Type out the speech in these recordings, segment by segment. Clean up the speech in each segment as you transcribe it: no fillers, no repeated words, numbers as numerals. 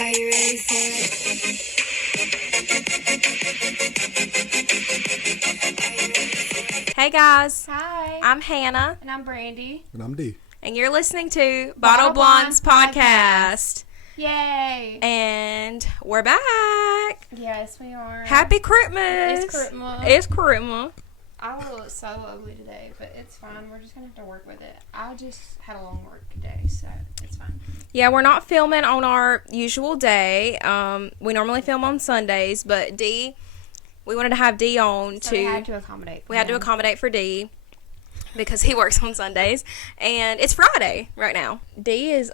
Are you ready for it? Hey guys, Hi. I'm Hannah, And I'm Brandy. And I'm D. and you're listening to Bottle Blondes Podcast. Yay. And we're back. Yes, we are. Happy Christmas. It's Christmas. It's Christmas. I will look so ugly today, but it's fine. We're just going to have to work with it. I just had a long work day, so it's fine. Yeah, we're not filming on our usual day. We normally film on Sundays, but D, we wanted to have D on So we had to accommodate. We had to accommodate for D because he works on Sundays, and it's Friday right now. D is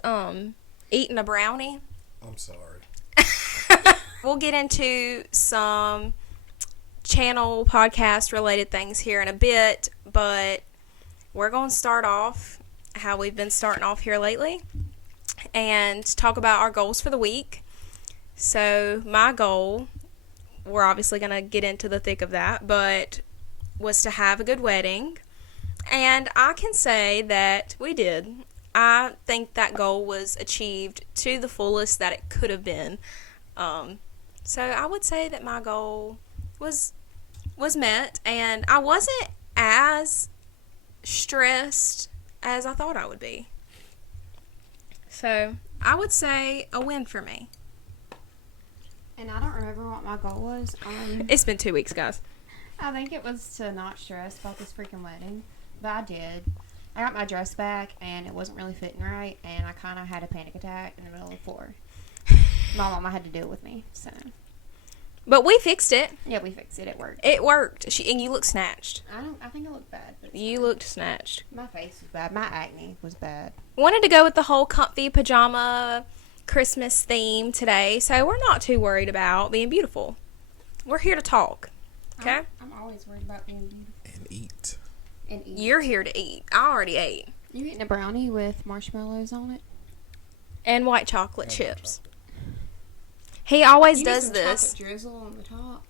eating a brownie. I'm sorry. We'll get into some channel podcast related things here in a bit, but we're going to start off how we've been starting off here lately and talk about our goals for the week. So my goal, we're obviously going to get into the thick of that, but was to have a good wedding, and I can say that we did. I think that goal was achieved to the fullest that it could have been. So I would say that my goal was met, and I wasn't as stressed as I thought I would be. So I would say a win for me. And I don't remember what my goal was. It's been 2 weeks, guys. I think it was to not stress about this freaking wedding, but I did. I got my dress back, and it wasn't really fitting right, and I kind of had a panic attack in the middle of the floor. My mama had to deal with me, so. But we fixed it. Yeah, we fixed it. It worked. It worked. And you look snatched. I think it looked bad. But You looked snatched. My face was bad. My acne was bad. Wanted to go with the whole comfy pajama Christmas theme today, so we're not too worried about being beautiful. We're here to talk. Okay? I'm always worried about being beautiful. And eat. And eat. You're here to eat. I already ate. You eating a brownie with marshmallows on it? And white chocolate chips. He always does this. Chocolate drizzle on the top.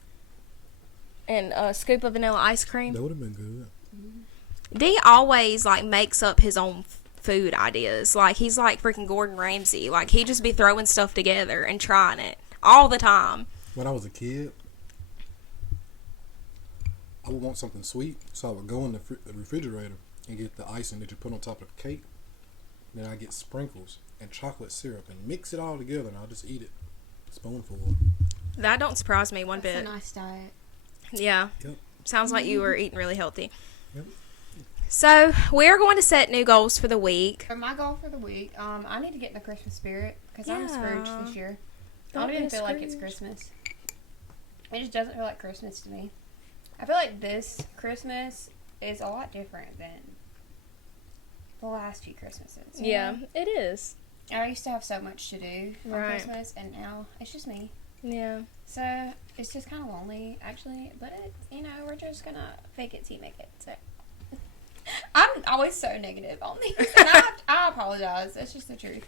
And a scoop of vanilla ice That cream. would have been good. D always, makes up his own food ideas. He's like freaking Gordon Ramsay. He just be throwing stuff together and trying it all the time. When I was a kid, I would want something sweet, so I would go in the refrigerator and get the icing that you put on top of the cake. Then I get sprinkles and chocolate syrup and mix it all together, and I'll just eat it. Spoonful. That don't surprise me one That's bit. a nice diet. Yeah. Yep. Sounds like you were eating really healthy. Yep. So, we're going to set new goals for the week. For my goal for the week, I need to get in the Christmas spirit because I'm Yeah. Scrooge this year. I Don't don't even be feel like it's Scrooge. Christmas. It just doesn't feel like Christmas to me. I feel like this Christmas is a lot different than the last few Christmases. you know? it is. I used to have so much to do for Right. Christmas, and now it's just me. Yeah. So it's just kind of lonely, actually. But we're just gonna fake it till you make it. So I'm always so negative on these, and I apologize. That's just the truth.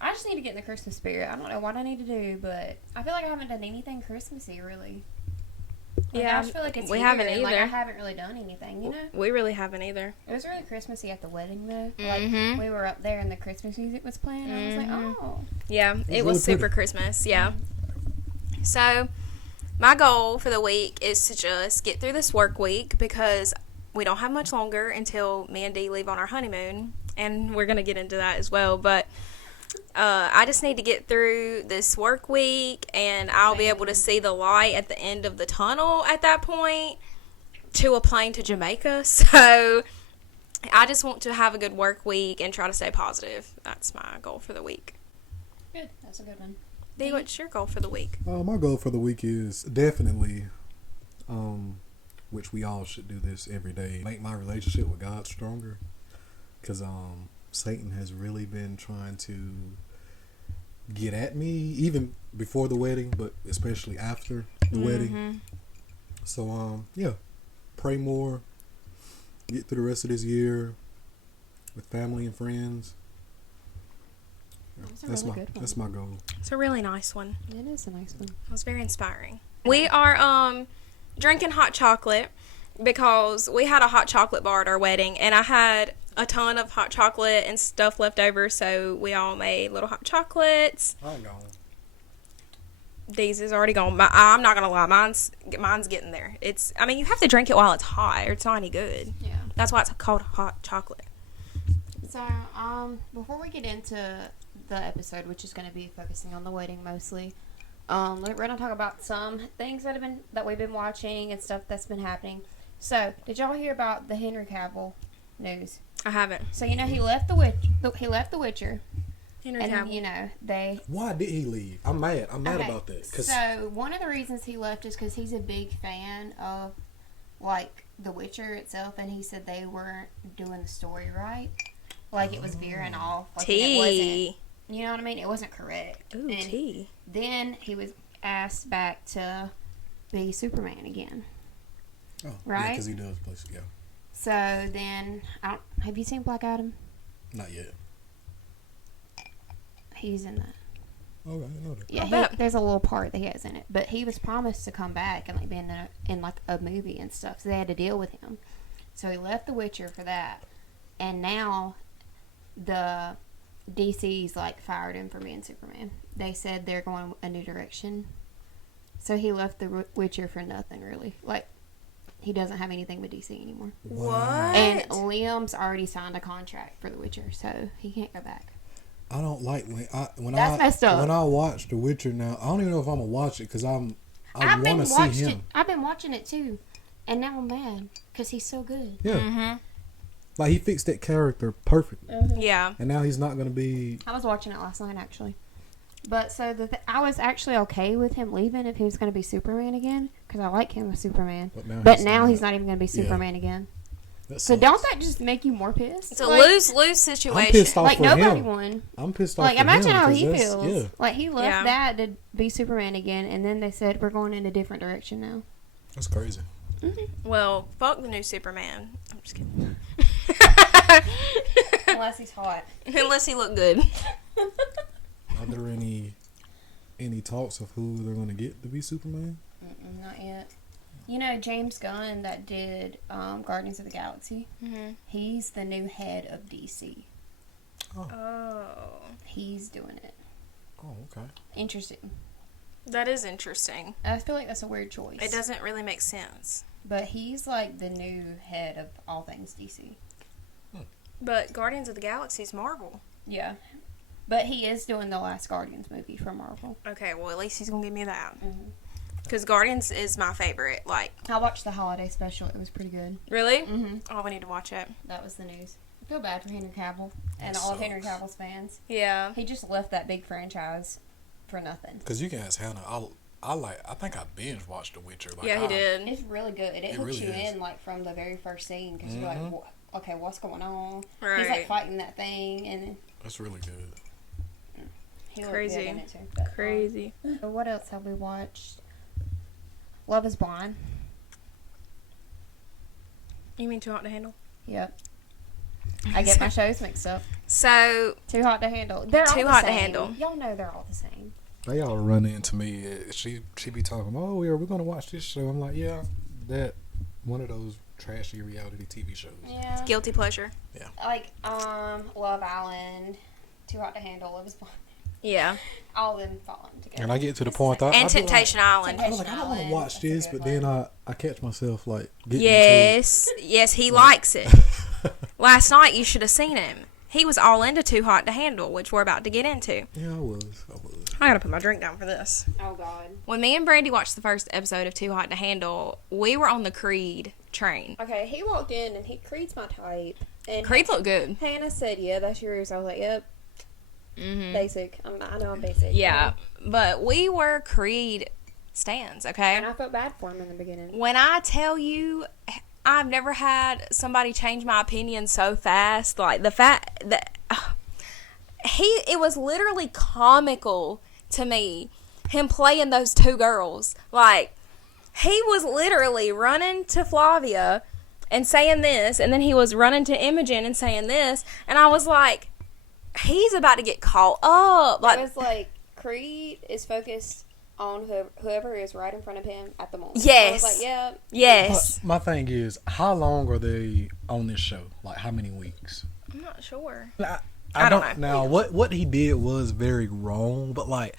I just need to get in the Christmas spirit. I don't know what I need to do, but I feel like I haven't done anything Christmassy really. Yeah, I just feel like it's we here, haven't and, either. I haven't really done anything, you know. We really haven't either. It was really Christmassy at the wedding though. Mhm. We were up there and the Christmas music was playing. And I was like, Mhm. oh. Yeah, it really was super pretty. Christmas. Yeah. So, my goal for the week is to just get through this work week because we don't have much longer until me and Dee leave on our honeymoon, and we're gonna get into that as well. But I just need to get through this work week, and I'll be able to see the light at the end of the tunnel at that point to a plane to Jamaica. So, I just want to have a good work week and try to stay positive. That's my goal for the week. Good. That's a good one. Dee, what's your goal for the week? My goal for the week is definitely, which we all should do this every day, make my relationship with God stronger. Because Satan has really been trying to get at me, even before the wedding, but especially after the wedding. So, pray more, get through the rest of this year with family and friends. That's a really good one. That's my goal. It's a really nice one. It is a nice one. It was very inspiring. We are drinking hot chocolate because we had a hot chocolate bar at our wedding, and I had a ton of hot chocolate and stuff left over, so we all made little hot chocolates. I'm gone. These is already gone. I'm not gonna lie, mine's getting there. It's. I mean, you have to drink it while it's hot, or it's not any good. Yeah. That's why it's called hot chocolate. So, before we get into the episode, which is going to be focusing on the wedding mostly, we're going to talk about some things that we've been watching and stuff that's been happening. So, did y'all hear about the Henry Cavill news? I haven't. So, he left the Witcher. Henry And Cavill. they. Why did he leave? I'm mad. I'm mad Okay, about that. 'Cause So, one of the reasons he left is because he's a big fan of, like, The Witcher itself, and he said they weren't doing the story right. Like, it was veering off. Like, and it wasn't, Tea. you know what I mean? It wasn't correct. Ooh, And tea. then he was asked back to be Superman again. oh, right? because he does play. Yeah, So then, have you seen Black Adam? not yet. He's in that. Okay, I know that. Yeah, I bet. there's a little part that he has in it, but he was promised to come back and like be in like a movie and stuff. So they had to deal with him. So he left The Witcher for that, and now the DC's like fired him for being Superman. They said they're going a new direction. So he left The Witcher for nothing, really. Like, he doesn't have anything with DC anymore. What? And Liam's already signed a contract for The Witcher, so he can't go back. I don't like when That's messed up. When I watch The Witcher now, I don't even know if I'm gonna watch it because I I've want to see him. I've been watching it too, and now I'm mad because he's so good. Yeah, Mm-hmm. like he fixed that character perfectly, Yeah. and now he's not gonna be. I was watching it last night actually, but so I was actually okay with him leaving if he was going to be Superman again because I like him as Superman. But now he's not even going to be Superman again. That So sucks. don't that just make you more pissed? It's a Like- lose I'm situation. pissed off Like for nobody him. won. I'm pissed off. Like for imagine him how 'cause he that's- feels. Yeah, Like he left Yeah. that to be Superman again, and then they said we're going in a different direction now. that's crazy. Well, fuck the new Superman. I'm just kidding. Unless he's hot. Unless he look good. Are there any talks of who they're gonna get to be Superman? Not yet. You know James Gunn that did Guardians of the Galaxy? Mm-hmm. He's the new head of DC. Oh. He's doing it. Oh, okay. Interesting. That is interesting. I feel like that's a weird choice. It doesn't really make sense. But he's like the new head of all things DC. But Guardians of the Galaxy is Marvel. Yeah. But he is doing the last Guardians movie for Marvel. Okay, well, at least he's going to give me that. Mm-hmm. Because Guardians is my favorite. Like, I watched the holiday special. It was pretty good. really? Mm-hmm. Oh, we need to watch it. That was the news. I feel bad for Henry Cavill and That all of Henry sucks. Cavill's fans. Yeah. He just left that big franchise for nothing. Because you can ask Hannah. I think I binge watched The Witcher. Like, Yeah, he did. It's really good. It hooks really you is. in like from the very first scene because you're Mhm. like, okay, what's going on? Right. He's like fighting that thing, and That's really good. he looked Crazy. good in it too. But, Crazy. so what else have we watched? Love Is Blind. You mean Too Hot to Handle? Yep. I get my shows mixed up. So, Too Hot to Handle. They're all Too the Hot to same. Handle. Y'all know they're all the same. They all run into me. She be talking. Oh, we're gonna watch this show. I'm like, yeah, that one of those trashy reality TV shows. Yeah. guilty pleasure. Like Love Island, Too Hot to Handle, Love Is Blind. Yeah. All of them falling together. And I get to the point. I And be like- Temptation Island. I was like, I don't want to watch this, but then I catch myself like getting Yes. Yes, he likes it. into it. Last night, you should have seen him. He was all into Too Hot to Handle, which we're about to get into. Yeah, I was. I gotta put my drink down for this. Oh, God. When me and Brandy watched the first episode of Too Hot to Handle, we were on the Creed train. Okay, he walked in and Creed's my type. And Creed looked good. Hannah said, yeah, that's yours. I was like, yep, Mm-hmm. basic. I know I'm basic. Yeah, but we were Creed stans, okay? And I felt bad for him in the beginning. When I tell you, I've never had somebody change my opinion so fast. Like, the fact that it was literally comical to me, him playing those two girls. Like, he was literally running to Flavia and saying this, and then he was running to Imogen and saying this, and I was like, he's about to get caught up. It Like, was like, Creed is focused on whoever is right in front of him at the moment. Yes. I was like, yeah. yes. My thing is, how long are they on this show? Like, how many weeks? I'm not sure. I I don't know. Now, what he did was very wrong, but like,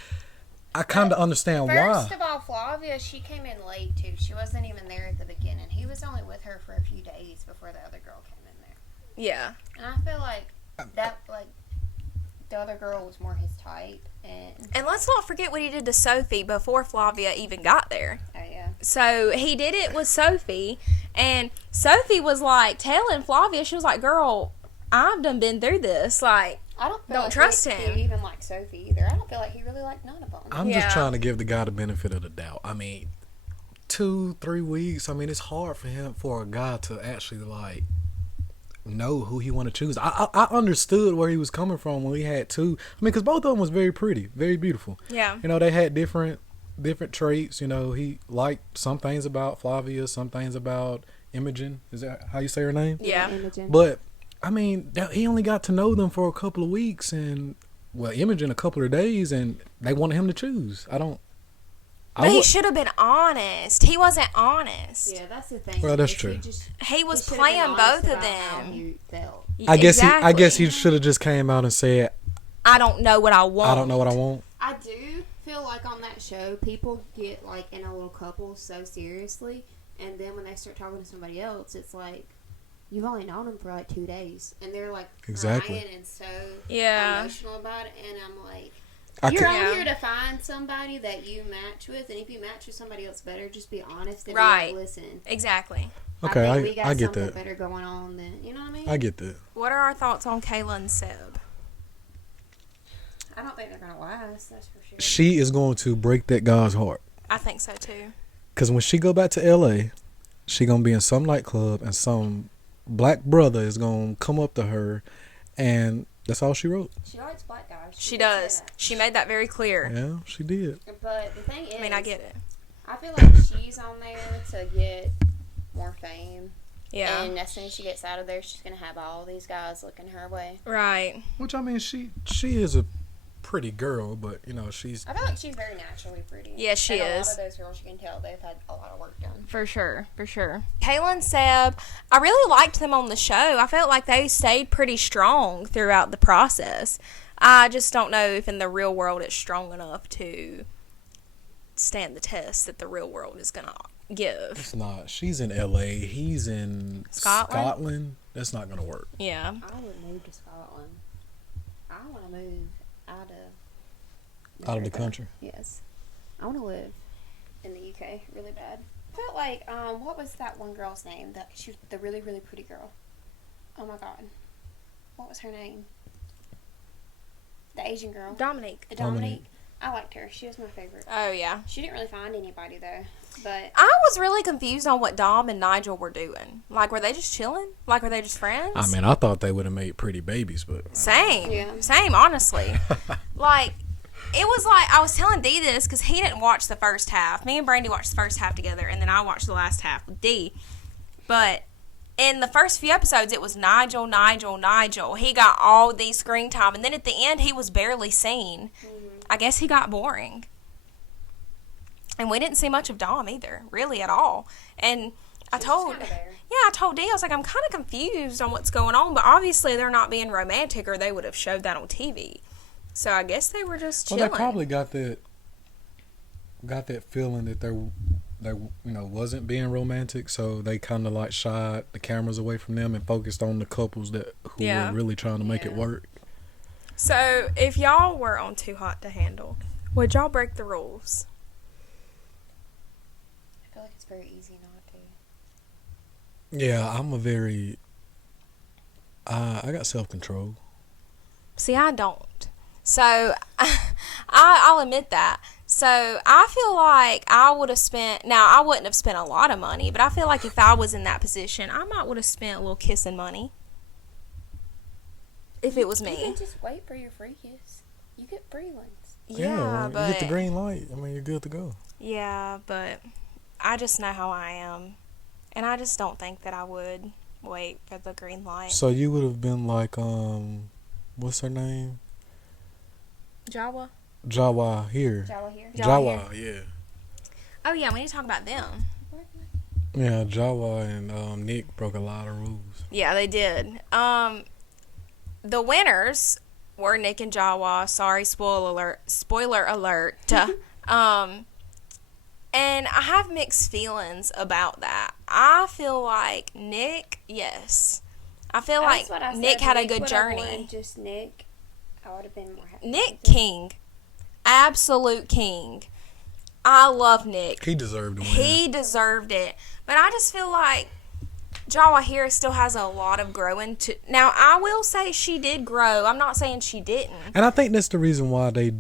I kind of understand First why. of all, Flavia, she came in late too. She wasn't even there at the beginning. He was only with her for a few days before the other girl came in there. Yeah. And I feel like that, like, the other girl was more his type. And let's not forget what he did to Sophie before Flavia even got there. Oh, yeah. So he did it with Sophie, and Sophie was like telling Flavia, she was like, "Girl, I've done been through this. Like, I don't Don't trust him. He even like Sophie either. I don't feel like he really liked none of them. I'm Yeah. just trying to give the guy the benefit of the doubt. I mean, 2-3 weeks. I mean, it's hard for a guy to actually like know who he want to choose. I understood where he was coming from when he had two. I mean, because both of them was very pretty, very beautiful. yeah, You know, they had different traits. You know, he liked some things about Flavia, some things about Imogen. Is that how you say her name? yeah, But I mean, he only got to know them for a couple of weeks, and well, Imogen a couple of days, and they wanted him to choose. But he should have been honest. He wasn't honest. Yeah, that's the thing. Well, that's is true. He was should've been playing honest both of about how them. he felt. I guess Exactly. he should have just came out and said, I don't know what I want. "I don't know what I want." I do feel like on that show, people get like in a little couple so seriously, and then when they start talking to somebody else, it's like you've only known them for like 2 days, and they're like Exactly. crying and so Yeah. emotional about it, and I'm like, I you're could, on Yeah. here to find somebody that you match with, and if you match with somebody else better, just be honest and Right. be like, listen. Exactly. okay, I think we got I get something that. better going on than, you know what I mean? I get that. What are our thoughts on Kayla and Seb? I don't think they're gonna last. That's for sure. She is going to break that guy's heart. I think so too. Cause when she go back to LA, she gonna be in some nightclub, and some black brother is gonna come up to her, and that's all she wrote. She likes black guys. She did say does. that. She made that very clear. Yeah, she did. But the thing is, I mean, I get it. I feel like she's on there to get more fame. Yeah. And as soon as she gets out of there, she's gonna have all these guys looking her way. Right. Which I mean, she is a pretty girl, but you know she's. I feel like she's very naturally pretty. Yes, she and is. A lot of those girls, you can tell they've had a lot of work done. For sure. For sure. Kayla and Seb, I really liked them on the show. I felt like they stayed pretty strong throughout the process. I just don't know if in the real world it's strong enough to stand the test that the real world is going to give. It's not. She's in LA. He's in Scotland? That's not gonna work. Yeah. I would move to Scotland. I want to move out of Out of the America. country. Yes, I want to live in the UK really bad. I felt like what was that one girl's name? That she was the really really pretty girl. Oh my god, what was her name? The Asian girl. Dominique. Dominique. I liked her. She was my favorite. Oh, yeah. She didn't really find anybody though, but I was really confused on what Dom and Nigel were doing. Like, were they just chilling? Like, were they just friends? I mean, I thought they would have made pretty babies, but Same. Yeah. Same, honestly. Like, it was like, I was telling Dee this because he didn't watch the first half. Me and Brandy watched the first half together, and then I watched the last half with Dee. But in the first few episodes, it was Nigel, Nigel, Nigel. He got all the screen time, and then at the end, he was barely seen. I guess he got boring. And we didn't see much of Dom either, really at all. And I told kinda there. I told Dee, I was like, I'm kind of confused on what's going on, but obviously they're not being romantic or they would have showed that on TV. So I guess they were just well, chilling. they probably got that feeling that they wasn't being romantic, so they kind of like shied the cameras away from them and focused on the couples who Yeah. were really trying to make it work. So if y'all were on Too Hot to Handle, would y'all break the rules? I feel like it's very easy not to. Yeah, I'm a very. I got self-control. See, I don't. So I'll admit that. So I feel like I would have spent. Now I wouldn't have spent a lot of money, but I feel like if I was in that position, I might would have spent a little kissing money. If it was You me. can just wait for your free kiss. You get free ones. Yeah, but you get the green light. I mean, you're good to go. yeah, but I just know how I am, and I just don't think that I would wait for the green light. So you would have been like, what's her name? Jawa? Jawa here. Jawa here. Jawa yeah. Oh yeah, we need to talk about them. Yeah, Jawa and Nick broke a lot of rules. Yeah, they did. The winners were Nick and Jawa. Sorry, spoiler alert. Spoiler alert. And I have mixed feelings about that. I feel like Nick, yes. I feel like That's what I said. Nick had a good would've journey. won Just Nick, I would have been more happy. Nick King. Absolute king. I love Nick. He deserved to win. He deserved it. But I just feel like Jawa here still has a lot of growing to. Now, I will say she did grow. I'm not saying she didn't. And I think that's the reason why they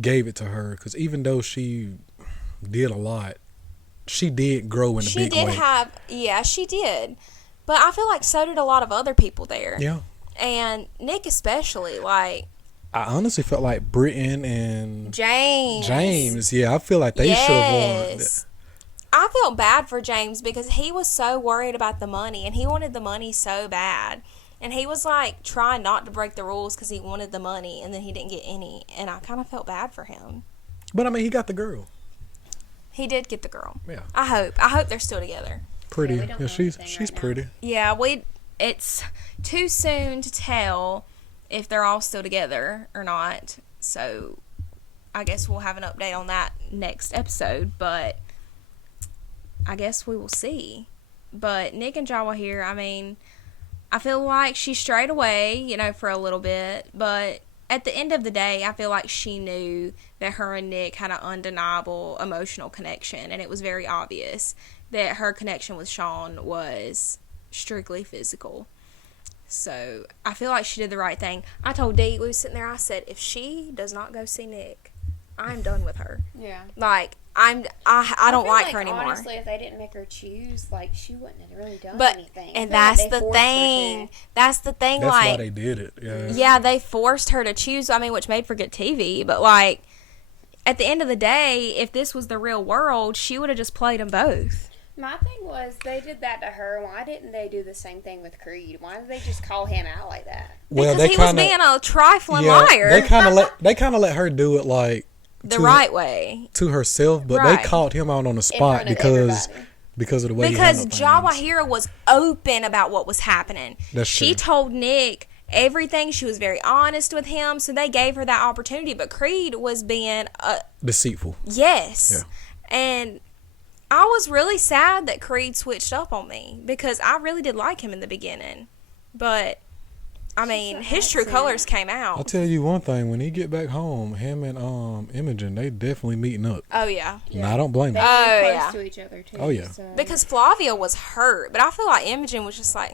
gave it to her. Because even though she did a lot, she did grow in a She big did way. yeah, she did. But I feel like so did a lot of other people there. Yeah. And Nick especially, like I honestly felt like Britain and James. Yeah, I feel like they should have won. I felt bad for James because he was so worried about the money and he wanted the money so bad. And he was like trying not to break the rules because he wanted the money and then he didn't get any. And I kind of felt bad for him. But I mean, he got the girl. He did get the girl. Yeah. I hope they're still together. Pretty. Yeah, we don't Yeah, know she's anything right now. pretty. Yeah, it's too soon to tell if they're all still together or not. So I guess we'll have an update on that next episode, but I guess we will see. But Nick and Jawa here, I mean, I feel like she strayed away, for a little bit, but at the end of the day, I feel like she knew that her and Nick had an undeniable emotional connection, and it was very obvious that her connection with Sean was strictly physical. So I feel like she did the right thing. I told Dee, we were sitting there, I said, if she does not go see Nick, I'm done with her. Yeah. Like, I don't feel like her anymore. Honestly, if they didn't make her choose, like, she wouldn't have really done But anything. and I feel that's like the thing. That's the thing. That's like, why they did it. Yeah. yeah, they forced her to choose. I mean, which made for good TV. But like, at the end of the day, if this was the real world, she would have just played them both. My thing was, they did that to her. Why didn't they do the same thing with Creed? Why did they just call him out like that? Because he was being a trifling yeah, liar. They kind of let her do it like the right way to herself, but Right. they called him out on the In spot front of because everybody. of the way because he handled things. Jawahira was open about what was happening. That's She true. told Nick everything. She was very honest with him, so they gave her that opportunity. But Creed was being Deceitful. yes, Yeah. and I was really sad that Creed switched up on me because I really did like him in the beginning, but I mean, his true colors came out. I'll tell you one thing: when he get back home, him and Imogen, they definitely meeting up. Oh yeah, And I don't blame They him. were Oh, close yeah. to each other, too. Oh, yeah. So. because Flavia was hurt, but I feel like Imogen was just like,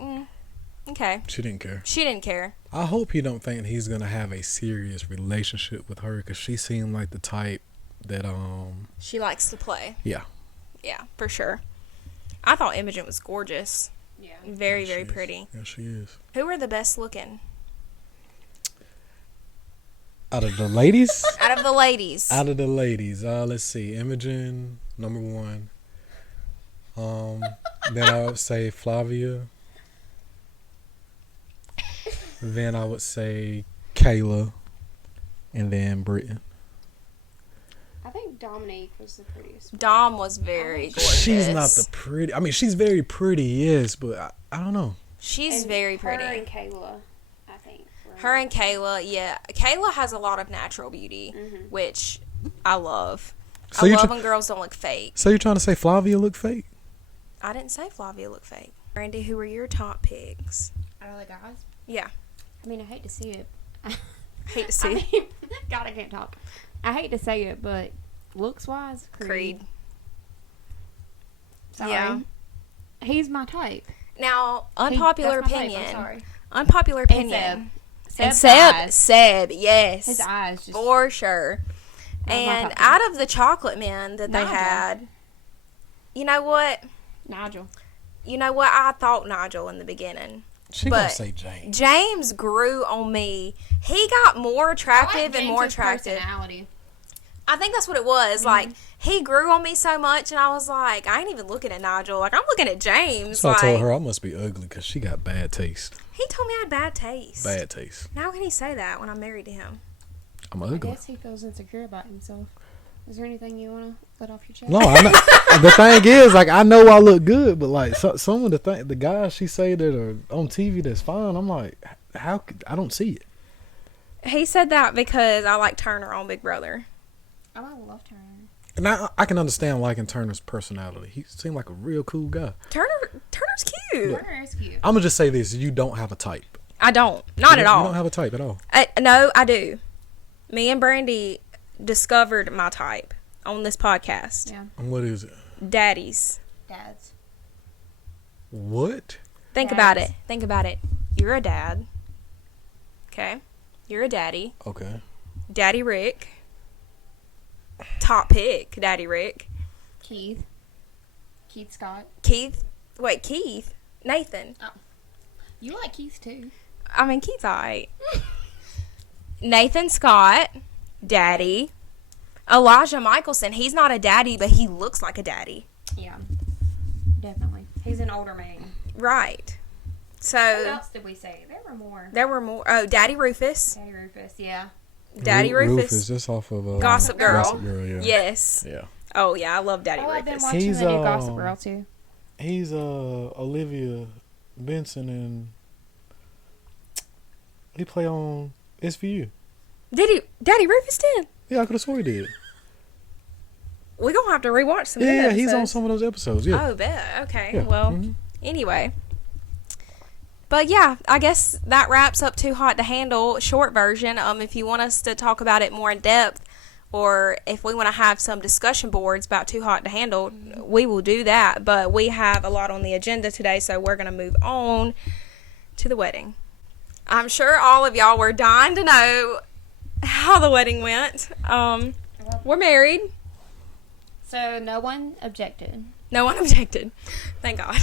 okay, She didn't care. she didn't care. I hope he don't think he's gonna have a serious relationship with her because she seemed like the type that She likes to play. yeah. Yeah, for sure. I thought Imogen was gorgeous. Yeah. Very, Yeah, very she is. pretty. Yeah, she is. Who were the best looking? Out of the ladies, Out of the ladies. let's see. Imogen, number one. Then I would say Flavia. Then I would say Kayla, and then Britain. I think Dominique was the prettiest one. Dom was very gorgeous. She's not the pretty. I mean, she's very pretty, yes, but I don't know. She's And very Her pretty. and Kayla, I think. were- Her and Kayla, yeah. Kayla has a lot of natural beauty, which I love. So I you're love tr- when girls don't look fake. So you're trying to say Flavia look fake? I didn't say Flavia looked fake. Randy, who were your top picks? Out of the guys? Yeah. I mean, I hate to see it. Hate to I see mean, God, I can't talk. I hate to say it, but looks-wise, Creed. Sorry. Yeah. He's my type. Now, unpopular That's my type, opinion. I'm sorry. Unpopular And opinion. Seb. And Seb's Seb, eyes. Seb, yes. His eyes just... For sure. That's my And top out of the chocolate men that they Nigel. had, you know what? Nigel. You know what? I thought Nigel in the beginning. She gonna But say James. James grew on me. He got more attractive and more attractive. Personality. I think that's what it was. Like, he grew on me so much, and I was like, I ain't even looking at Nigel. Like, I'm looking at James. So I like, told her I must be ugly because she got bad taste. he told me I had bad taste. Bad taste. Now, how can he say that when I'm married to him? I'm I ugly. guess he feels insecure about himself. Is there anything you want to let off your chest? No, I know. The thing is, like, I know I look good, but like some of the guys she say that are on TV that's fine, I'm like, how? I don't see it. He said that because I like Turner on Big Brother. Oh, I love Turner. And I can understand liking Turner's personality. He seemed like a real cool guy. Turner's cute. Turner is cute. I'm gonna just say this: you don't have a type. I don't. Not at all. You don't have a type at all. No, I do. Me and Brandy discovered my type on this podcast. Yeah. And what is it? Daddies. Dads. What? Think about it. Think about it. You're a dad. Okay? You're a daddy. Okay. Daddy Rick. Top pick, Daddy Rick. Keith. Keith Scott. Keith. Wait, Keith. Nathan. Oh. You like Keith too. I mean, Keith's alright. Nathan Scott. Daddy. Elijah Michelson. He's not a daddy, but he looks like a daddy. Yeah. Definitely. He's an older man. Right. What So, else did we say? There were more. there were more. Oh, Daddy Rufus. Daddy Rufus, yeah. Daddy Rufus. That's off of Gossip Girl. Gossip Girl, yeah. Yes. Yeah. Oh, yeah. I love Daddy I've been Rufus. watching He's, the new Gossip Girl too. He's Olivia Benson, and he play on SVU. Did he? Daddy Rufus did? Yeah, I could have swore he did. We're going to have to rewatch some Yeah, good he's on episodes. some of those episodes. Yeah. Oh, bet. Okay. Yeah. Well, Mhm. anyway. But yeah, I guess that wraps up Too Hot to Handle short version. If you want us to talk about it more in depth, or if we want to have some discussion boards about Too Hot to Handle, we will do that. But we have a lot on the agenda today, so we're going to move on to the wedding. I'm sure all of y'all were dying to know how the wedding went. We're married. So no one objected. No one objected. Thank God.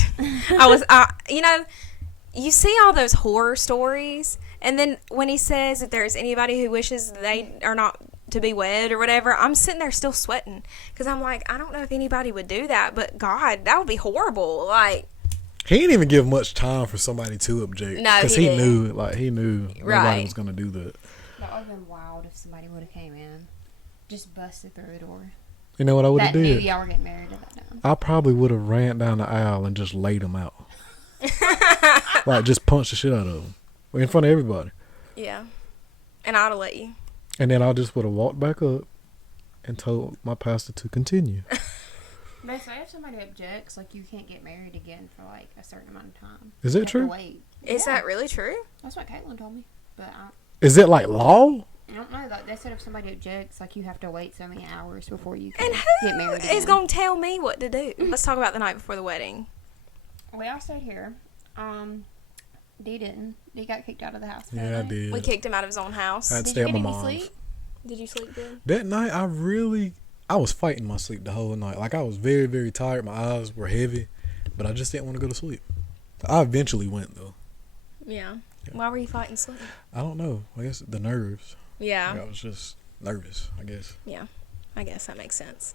You see all those horror stories, and then when he says if there's anybody who wishes they are not to be wed or whatever, I'm sitting there still sweating because I'm like, I don't know if anybody would do that, but God, that would be horrible. Like, He didn't even give much time for somebody to object. No, because he he didn't. knew nobody Right. was gonna do that. That would have been wild if somebody would have came in, just busted through the door. You know what I would have That knew did? y'all were getting married at that time. I probably would have ran down the aisle and just laid him out. Like, just punched the shit out of him in front of everybody. yeah. And I'd have let you. And then I just would have walked back up and told my pastor to continue. Basically, if somebody objects, like, you can't get married again for, like, a certain amount of time. Is You that have to true? wait. Is Yeah. that really true? That's what Caitlin told me. But I Is it like law? don't know. They said if somebody objects, like, you have to wait so many hours before you can And get who married is again. going to tell me what to do? Let's talk about the night before the wedding. We all stayed here. Dee didn't. Dee got kicked out of the house. that Yeah, I night. did. We kicked him out of his own house. I'd Did stay you at get my any mom's. sleep? Did you sleep good? That night, I was fighting my sleep the whole night. Like, I was very, very tired. My eyes were heavy, but I just didn't want to go to sleep. I eventually went, though. Yeah. Yeah. Why were you fighting sleep? I don't know. I guess the nerves. Yeah. Like, I was just nervous, I guess. I guess that makes sense.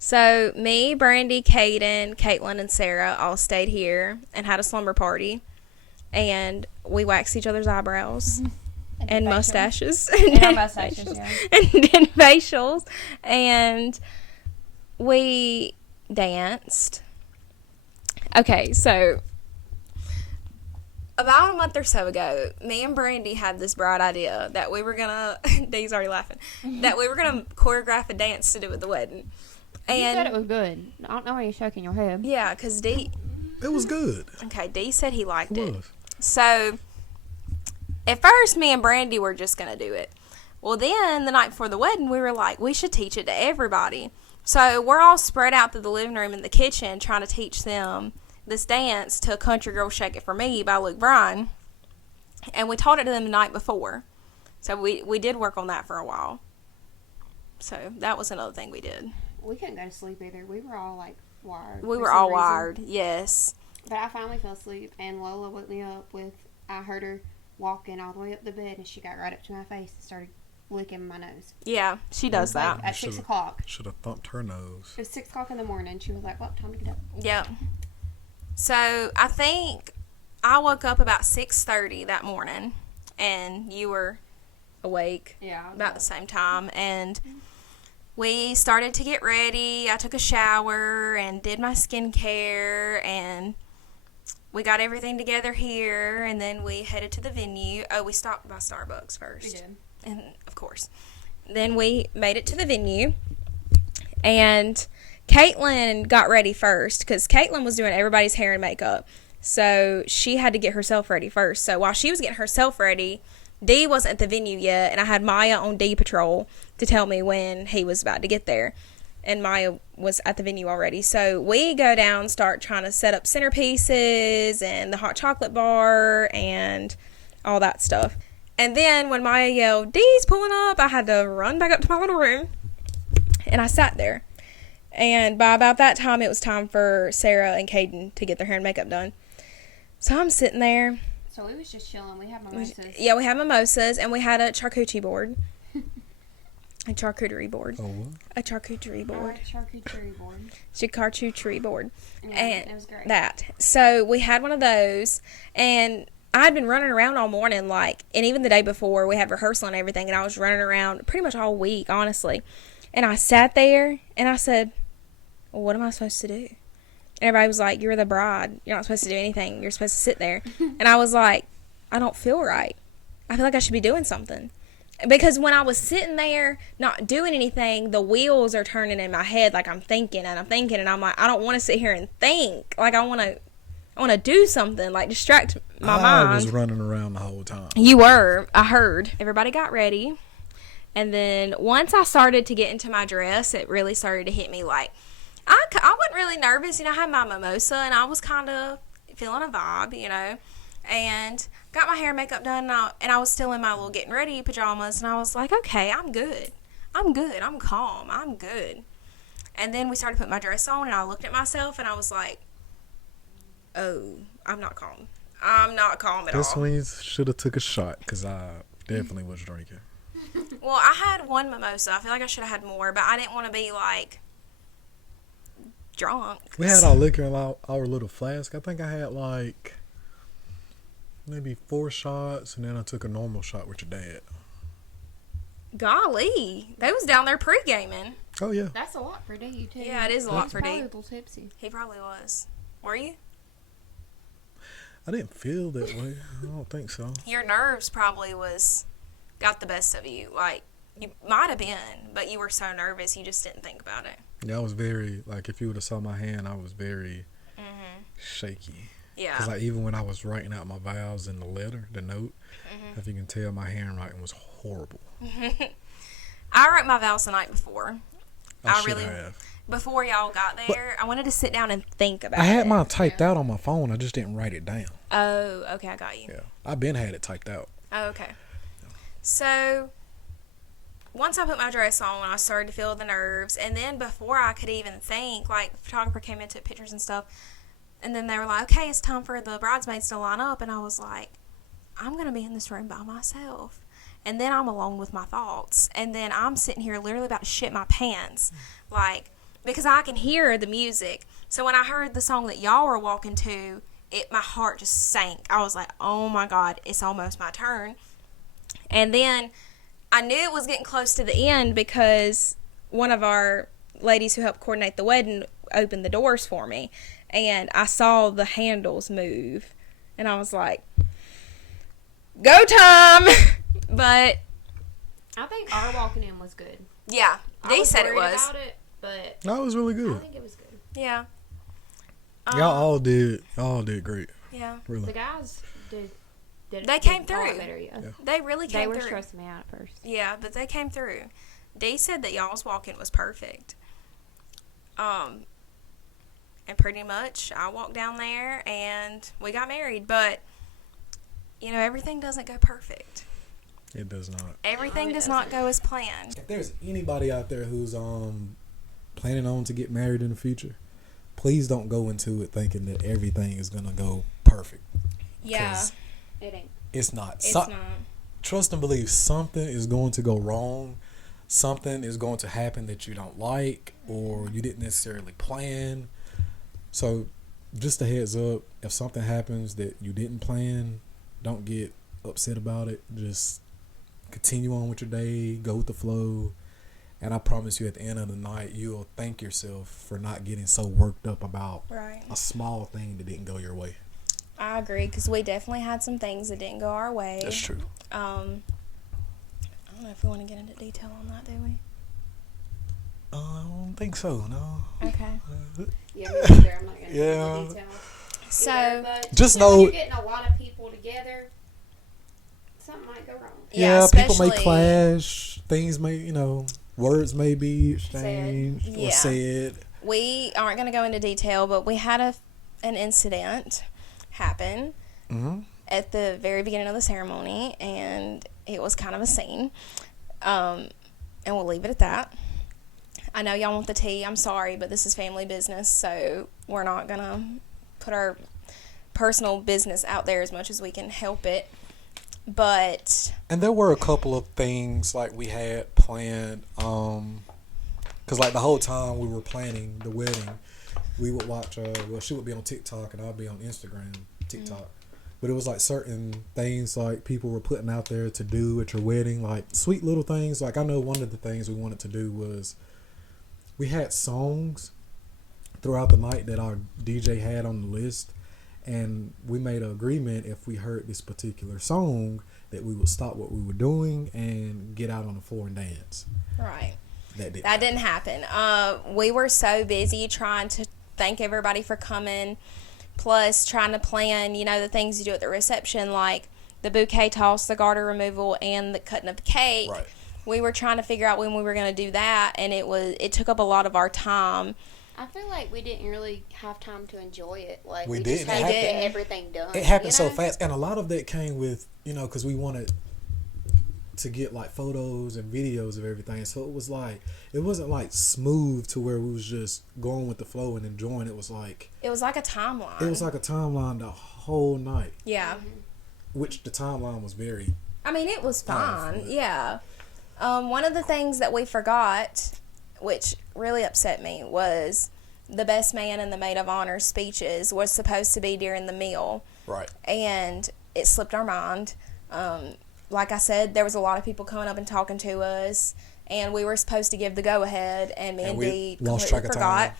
So, me, Brandy, Caden, Caitlin, and Sarah all stayed here and had a slumber party. And we waxed each other's eyebrows and facials. mustaches. And our mustaches, yeah. And did facials. And we danced. Okay, so about a month or so ago, me and Brandy had this bright idea that we were gonna Dee's already laughing. That we were gonna choreograph a dance to do at the wedding. You said it And was good. I don't know why you're shaking your head. yeah, because Dee It was good. Dee said he liked It it. was. So at first me and Brandy were just gonna do it. Well, then the night before the wedding, we were like, we should teach it to everybody. So we're all spread out through the living room and the kitchen trying to teach them this dance to Country Girl Shake It For Me by Luke Bryan. And we taught it to them the night before. So we did work on that for a while. So that was another thing we did. We couldn't go to sleep either. We were all, like, wired. We for were some all reason. wired, yes. But I finally fell asleep, and Lola woke me up with, I heard her walking all the way up the bed, and she got right up to my face and started licking my nose. Yeah, she does that. Like, at 6 o'clock. Should have thumped her nose. It was 6 o'clock in the morning. She was like, well, time to get up. Yep. So I think I woke up about 6:30 that morning, and you were awake Yeah. about the same time, and we started to get ready. I took a shower and did my skincare, and we got everything together here, and then we headed to the venue. Oh, we stopped by Starbucks first. We did. And, of course. Then we made it to the venue, and Caitlin got ready first, because Caitlin was doing everybody's hair and makeup. So she had to get herself ready first. So while she was getting herself ready, Dee wasn't at the venue yet, and I had Maya on Dee patrol to tell me when he was about to get there. And Maya was at the venue already. So we go down, start trying to set up centerpieces and the hot chocolate bar and all that stuff. And then when Maya yelled, "Dee's pulling up," I had to run back up to my little room. And I sat there. And by about that time, it was time for Sarah and Caden to get their hair and makeup done. So I'm sitting there. So we was just chilling. We had mimosas. Yeah, we had mimosas, and we had a charcuterie board. A charcuterie board. Oh, what? A charcuterie board. Charcuterie board. Charcuterie board. Yeah, And it was great. that. So we had one of those, and I'd been running around all morning, like, and even the day before, we had rehearsal and everything, and I was running around pretty much all week, honestly. And I sat there, and I said, well, what am I supposed to do? And everybody was like, you're the bride. You're not supposed to do anything. You're supposed to sit there. And I was like, I don't feel right. I feel like I should be doing something. Because when I was sitting there not doing anything, the wheels are turning in my head. Like, I'm thinking, and I'm like, I don't want to sit here and think. Like, I want to do something, like distract my mind. I was running around the whole time. You were. I heard. Everybody got ready. And then once I started to get into my dress, it really started to hit me. Like, I wasn't really nervous. You know, I had my mimosa, and I was kind of feeling a vibe, you know. And got my hair and makeup done, and I was still in my little getting ready pajamas, and I was like, okay, I'm good. I'm calm. I'm good. And then we started putting my dress on, and I looked at myself, and I was like, oh, I'm not calm. I'm not calm at all. This one should have took a shot, because I definitely was drinking. Well, I had one mimosa. I feel like I should have had more, but I didn't want to be, like, drunk. We had our liquor in our little flask. I think I had, like, maybe 4 shots, and then I took a normal shot with your dad. Golly. They was down there pre-gaming. Oh, yeah. That's a lot for D, too. Yeah, it is a lot for D. Probably a little tipsy. He probably was. Were you? I didn't feel that way. I don't think so. Your nerves probably got the best of you. Like, you might have been, but you were so nervous you just didn't think about it. Yeah, I was very, like, if you would have saw my hand, I was very shaky. Yeah. Because, like, even when I was writing out my vows in the letter, the note, if you can tell, my handwriting was horrible. I wrote my vows the night before. I should have. Before y'all got there, I wanted to sit down and think about it. I had mine typed out on my phone. I just didn't write it down. Oh, okay, I got you. Yeah. I've been had it typed out. Oh, okay. So, once I put my dress on, I started to feel the nerves. And then before I could even think, like, the photographer came in, took pictures and stuff. And then they were like, okay, it's time for the bridesmaids to line up. And I was like, I'm going to be in this room by myself. And then I'm alone with my thoughts. And then I'm sitting here literally about to shit my pants. Like, because I can hear the music. So when I heard the song that y'all were walking to, my heart just sank. I was like, oh my God, it's almost my turn. And then I knew it was getting close to the end because one of our ladies who helped coordinate the wedding opened the doors for me. And I saw the handles move. And I was like, go time! But I think our walking in was good. yeah, they said it was. About it, but No, it was really I good. think it was good. Yeah. Y'all all did great. Yeah. The Really. guys did They came a lot through. better, yeah. They really They came were through. stressing me out at first. Yeah, but they came through. Dee said that y'all's walk-in was perfect. And pretty much I walked down there and we got married. But, you know, everything doesn't go perfect. It does not. Everything No, it does not go as planned. If there's anybody out there who's planning on to get married in the future, please don't go into it thinking that everything is gonna go perfect. Yeah. 'Cause It ain't. It's not. It's not. Trust and believe something is going to go wrong. Something is going to happen that you don't like or you didn't necessarily plan. So just a heads up, if something happens that you didn't plan, don't get upset about it. Just continue on with your day, go with the flow. And I promise you at the end of the night, you'll thank yourself for not getting so worked up about Right. a small thing that didn't go your way. I agree, because we definitely had some things that didn't go our way. That's true. I don't know if we want to get into detail on that, do we? I don't think so. No. Okay. Yeah, me neither. I'm not going to Yeah. go into detail. So, Either, but, Just you know, know- when you're getting a lot of people together, something might go wrong. yeah, people may especially- clash. Things may, words may be exchanged Yeah. or said. we aren't going to go into detail, but we had an incident happen Mm-hmm. at the very beginning of the ceremony, and it was kind of a scene. And we'll leave it at that. I know y'all want the tea. I'm sorry, but this is family business, so we're not going to put our personal business out there as much as we can help it. But And there were a couple of things like we had planned, because like the whole time we were planning the wedding, we would watch. She would be on TikTok and I'll be on Instagram, TikTok. But it was like certain things like people were putting out there to do at your wedding, like sweet little things. Like I know one of the things we wanted to do was we had songs throughout the night that our DJ had on the list. And we made an agreement if we heard this particular song that we would stop what we were doing and get out on the floor and dance. right. That Didn't happen. We were so busy trying to thank everybody for coming, plus trying to plan, the things you do at the reception, like the bouquet toss, the garter removal, and the cutting of the cake. Right. We were trying to figure out when we were going to do that, and it took up a lot of our time. I feel like we didn't really have time to enjoy it. Like We just didn't. had It to happened- get everything done. It happened you so know? fast, and a lot of that came with because we wanted to get like photos and videos of everything. So it wasn't like smooth to where we was just going with the flow and enjoying. It was like It was like a timeline. It was like a timeline the whole night, yeah. which the timeline was very. I mean, it was fine. Powerful. Yeah. One of the things that we forgot, which really upset me, was the best man and the maid of honor speeches was supposed to be during the meal. right. And it slipped our mind. Like I said, there was a lot of people coming up and talking to us, and we were supposed to give the go-ahead, and me and we Dee lost completely track of forgot. time.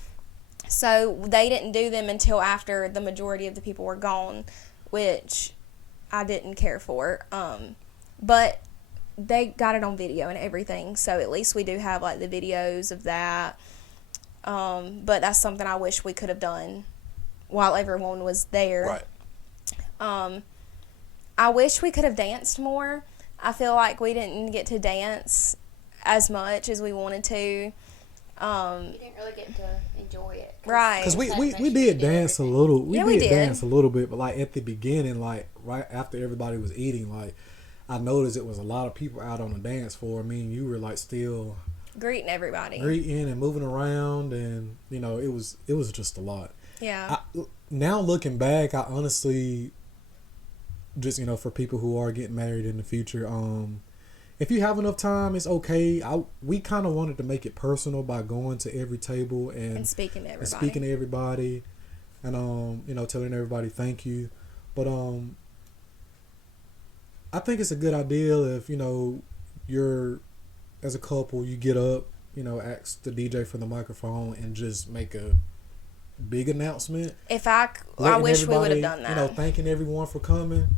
So they didn't do them until after the majority of the people were gone, which I didn't care for. But they got it on video and everything, so at least we do have like the videos of that. But that's something I wish we could have done while everyone was there. Right. I wish we could have danced more. I feel like we didn't get to dance as much as we wanted to. You didn't really get to enjoy it. Right. Because we Everything. did dance a little. We Yeah, did we did. dance a little bit, but like at the beginning, like right after everybody was eating, like I noticed it was a lot of people out on the dance floor. Me and you were like still Greeting everybody. greeting and moving around, and it was just a lot. Yeah. Now looking back, I honestly just for people who are getting married in the future, if you have enough time, it's okay. We kind of wanted to make it personal by going to every table and speaking to everybody. and speaking to everybody, and telling everybody thank you. But I think it's a good idea if you're as a couple, you get up, ask the DJ for the microphone and just make a big announcement. I letting wish we would have everybody, done that. thanking everyone for coming.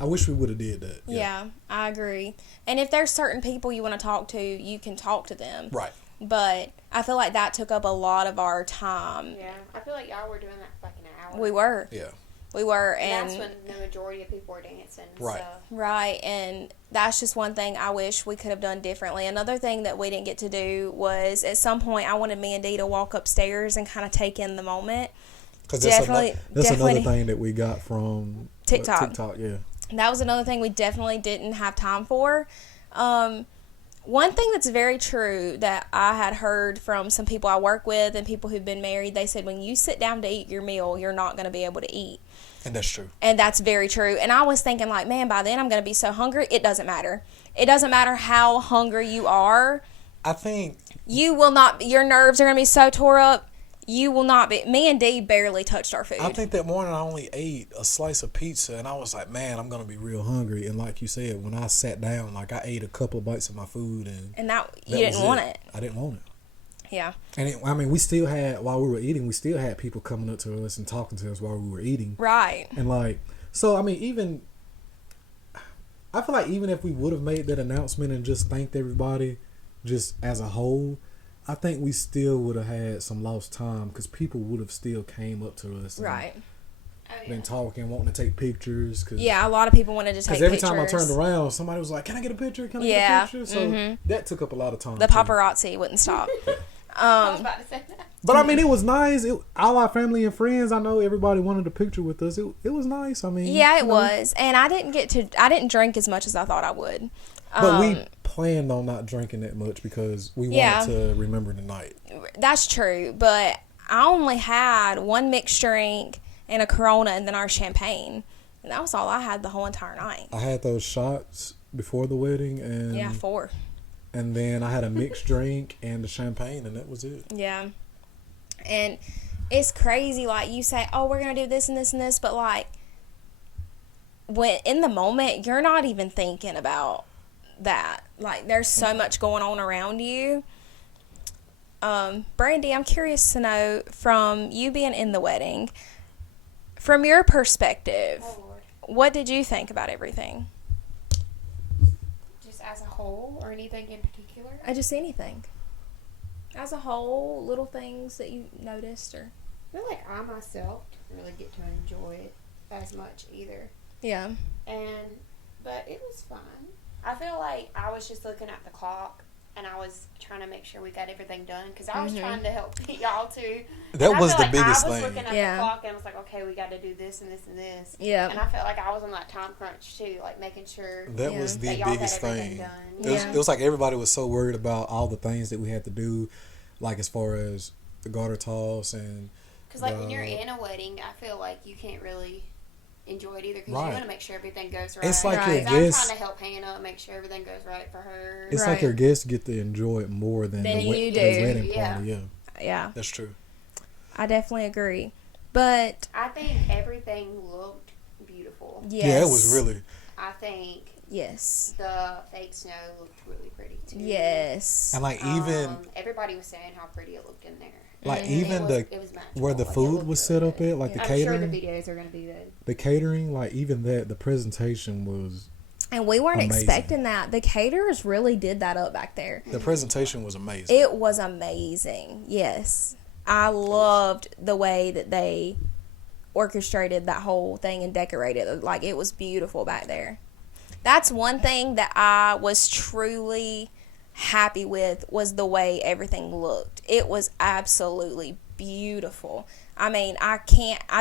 I wish we would have did that. Yeah, I agree. And if there's certain people you want to talk to, you can talk to them. Right. But I feel like that took up a lot of our time. Yeah, I feel like y'all were doing that for like an hour. We were. Yeah. We were. And And that's when the majority of people were dancing. Right. So. right, and that's just one thing I wish we could have done differently. Another thing that we didn't get to do was at some point I wanted me and Dee to walk upstairs and kind of take in the moment. Because That's Definitely. another thing that we got from TikTok. TikTok, yeah. That was another thing we definitely didn't have time for. One thing that's very true that I had heard from some people I work with and people who've been married, they said when you sit down to eat your meal, you're not going to be able to eat. And that's true. And that's very true. And I was thinking like, man, by then I'm going to be so hungry. It doesn't matter. It doesn't matter how hungry you are. I think You will not, your nerves are going to be so tore up. You will not be. Me and Dee barely touched our food. I think that morning I only ate a slice of pizza, and I was like, man, I'm gonna be real hungry. And like you said, when I sat down, like I ate a couple of bites of my food, and and that you that didn't was want it. I didn't want it. Yeah. And we still had, while we were eating, we still had people coming up to us and talking to us while we were eating. Right. And like, so I mean, I feel like even if we would have made that announcement and just thanked everybody, just as a whole, I think we still would have had some lost time because people would have still came up to us. Right. Been talking, wanting to take pictures. Yeah, a lot of people wanted to take pictures. Because every time I turned around, somebody was like, "Can I get a picture? Can I get a picture?" So that took up a lot of time. The paparazzi wouldn't stop. I was about to say that. But I mean, it was nice. All our family and friends, I know everybody wanted a picture with us. It was nice. I mean, yeah, it was. And I didn't drink as much as I thought I would. But we planned on not drinking that much because we wanted to remember the night. That's true. But I only had one mixed drink and a Corona and then our champagne. And that was all I had the whole entire night. I had those shots before the wedding. And 4. And then I had a mixed drink and the champagne, and that was it. Yeah. And it's crazy, like, you say, oh, we're going to do this and this and this, but, like, when in the moment, you're not even thinking about that. Like, there's so much going on around you. Brandy, I'm curious to know, from you being in the wedding, from your perspective, what did you think about everything? Just as a whole, or anything in particular? Just anything. As a whole, little things that you noticed, or... I feel like I myself didn't really get to enjoy it as much either. Yeah. But it was fun. I feel like I was just looking at the clock and I was trying to make sure we got everything done because I was trying to help y'all too. That was the biggest thing. I was looking at the clock and I was like, okay, we got to do this and this and this. Yeah. And I felt like I was on that time crunch too, like making sure that was the y'all biggest got everything thing. done. It was like everybody was so worried about all the things that we had to do, like as far as the garter toss and. Because like when you're in a wedding, I feel like you can't really enjoy it either because you want to make sure everything goes right. It's like your guests. I'm trying to help Hannah make sure everything goes right for her. It's like your guests get to enjoy it more than the wedding party. Yeah. That's true. I definitely agree. But I think everything looked beautiful. yes. Yeah, it was really. I think the fake snow looked really pretty too. Yes. And like even everybody was saying how pretty it looked in there. Like even it was where the food was set up at, like the catering. I'm sure the videos are going to be good. The catering, like even the presentation was. And we weren't amazing. expecting that. The caterers really did that up back there. The presentation was amazing. It was amazing. Yes. I loved the way that they orchestrated that whole thing and decorated it. Like, it was beautiful back there. That's one thing that I was truly happy with, was the way everything looked. It was absolutely beautiful. I mean, I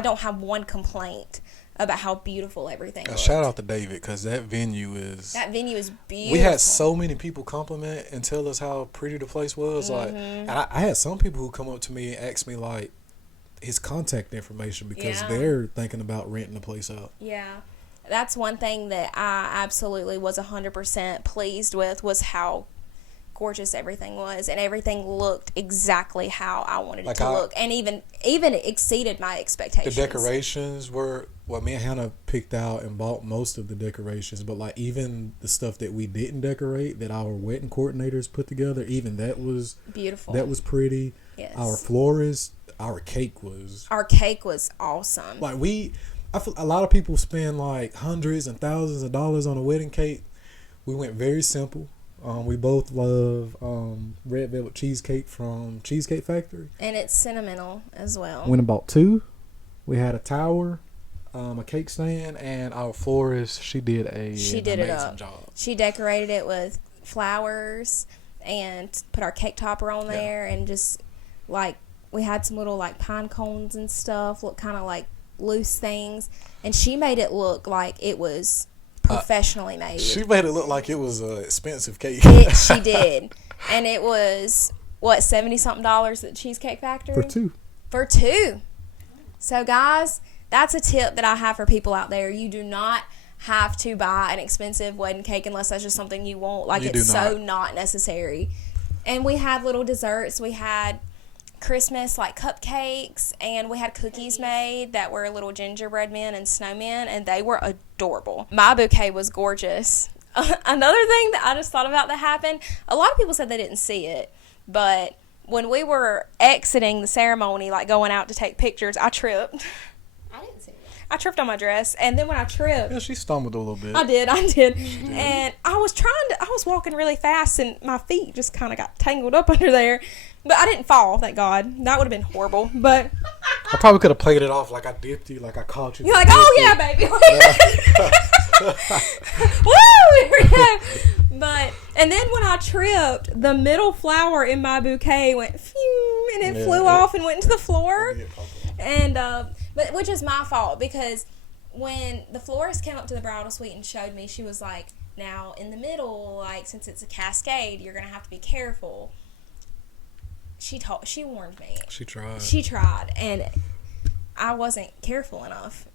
don't have one complaint about how beautiful everything looked. Shout out to David, because that venue is beautiful. We had so many people compliment and tell us how pretty the place was. Like, and I had some people who come up to me and ask me like his contact information because they're thinking about renting the place out. Yeah. That's one thing that I absolutely was 100% pleased with, was how gorgeous everything was, and everything looked exactly how I wanted it to look, and even exceeded my expectations. The decorations were me and Hannah picked out and bought most of the decorations, but like even the stuff that we didn't decorate, that our wedding coordinators put together, even that was beautiful. That was pretty. Yes. Our florist, our cake was awesome. Like I feel a lot of people spend like hundreds and thousands of dollars on a wedding cake. We went very simple. We both love red velvet cheesecake from Cheesecake Factory. And it's sentimental as well. Went and bought 2. We had a tower, a cake stand, and our florist, she did an amazing job. She decorated it with flowers and put our cake topper on there, and just like we had some little like pine cones and stuff, look kind of like loose things, and she made it look like it was professionally made. She made it look like it was an expensive cake. She did. And it was, what, $70-something at the Cheesecake Factory? For two. So, guys, that's a tip that I have for people out there. You do not have to buy an expensive wedding cake unless that's just something you want. Like, it's so not necessary. And we had little desserts. We had Christmas like cupcakes, and we had cookies made that were little gingerbread men and snowmen, and they were adorable. My bouquet was gorgeous. Another thing that I just thought about that happened, a lot of people said they didn't see it, but when we were exiting the ceremony, like going out to take pictures, I tripped. I didn't see it. I tripped on my dress, and then when I tripped, Yeah, she stumbled a little bit. I did, and I was walking really fast, and my feet just kind of got tangled up under there, but I didn't fall, thank God. That would have been horrible, but I probably could have played it off like I dipped you, like I caught you. you're like, oh yeah, baby. Woo! But, and then when I tripped, the middle flower in my bouquet went phew, and it flew off and went into the floor. And, but which is my fault, because when the florist came up to the bridal suite and showed me, she was like, now in the middle, like, since it's a cascade, you're going to have to be careful. She warned me. She tried. She tried, and I wasn't careful enough.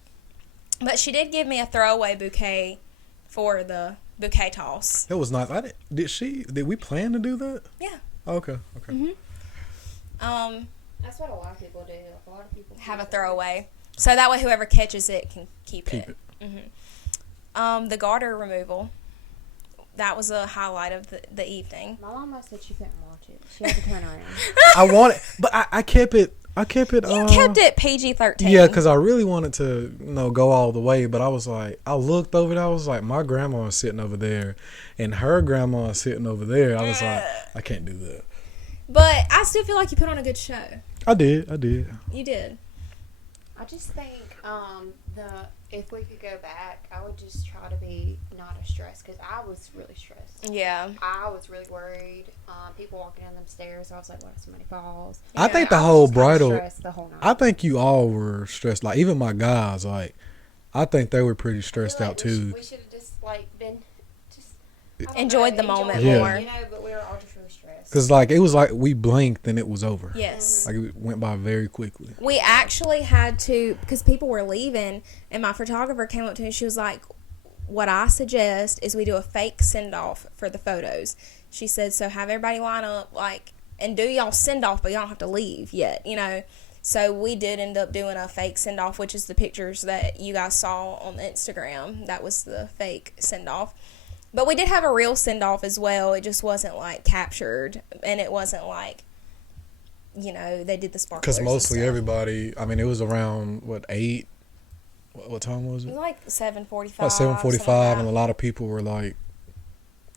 But she did give me a throwaway bouquet for the bouquet toss. That was nice. Did we plan to do that? Yeah. Oh, okay. Mm-hmm. That's what a lot of people do. Like, a lot of people Have a throwaway, so that way whoever catches it can keep it. Mm-hmm. The garter removal. That was a highlight of the evening. My mama said she couldn't watch it. She had to turn around. I wanted, but I kept it. You kept it PG-13. Yeah, because I really wanted to, go all the way. But I was like, I looked over there. I was like, my grandma is sitting over there, and her grandma is sitting over there. I was like, I can't do that. But I still feel like you put on a good show. I did. You did. I just think if we could go back, I would just try to be not as stressed, because I was really stressed. Yeah. I was really worried. People walking down them stairs, I was like, what if somebody falls? I think the whole bridal. Stressed the whole night. I think you all were stressed. Like even my guys, like I think they were pretty stressed out too. We should have just been enjoyed the moment more. But we were all just really stressed. Because like it was like we blinked and it was over. Yes. Like it went by very quickly. We actually had to, because people were leaving, and my photographer came up to me and she was like, what I suggest is we do a fake send-off for the photos. She said, so have everybody line up, like, and do y'all send-off, but y'all don't have to leave yet, So we did end up doing a fake send-off, which is the pictures that you guys saw on the Instagram. That was the fake send-off. But we did have a real send-off as well. It just wasn't, like, captured, and it wasn't, like, they did the sparklers. Because mostly everybody, it was around, 8? What time was it? It was like 7:45. Like 7:45, and a lot of people were, like,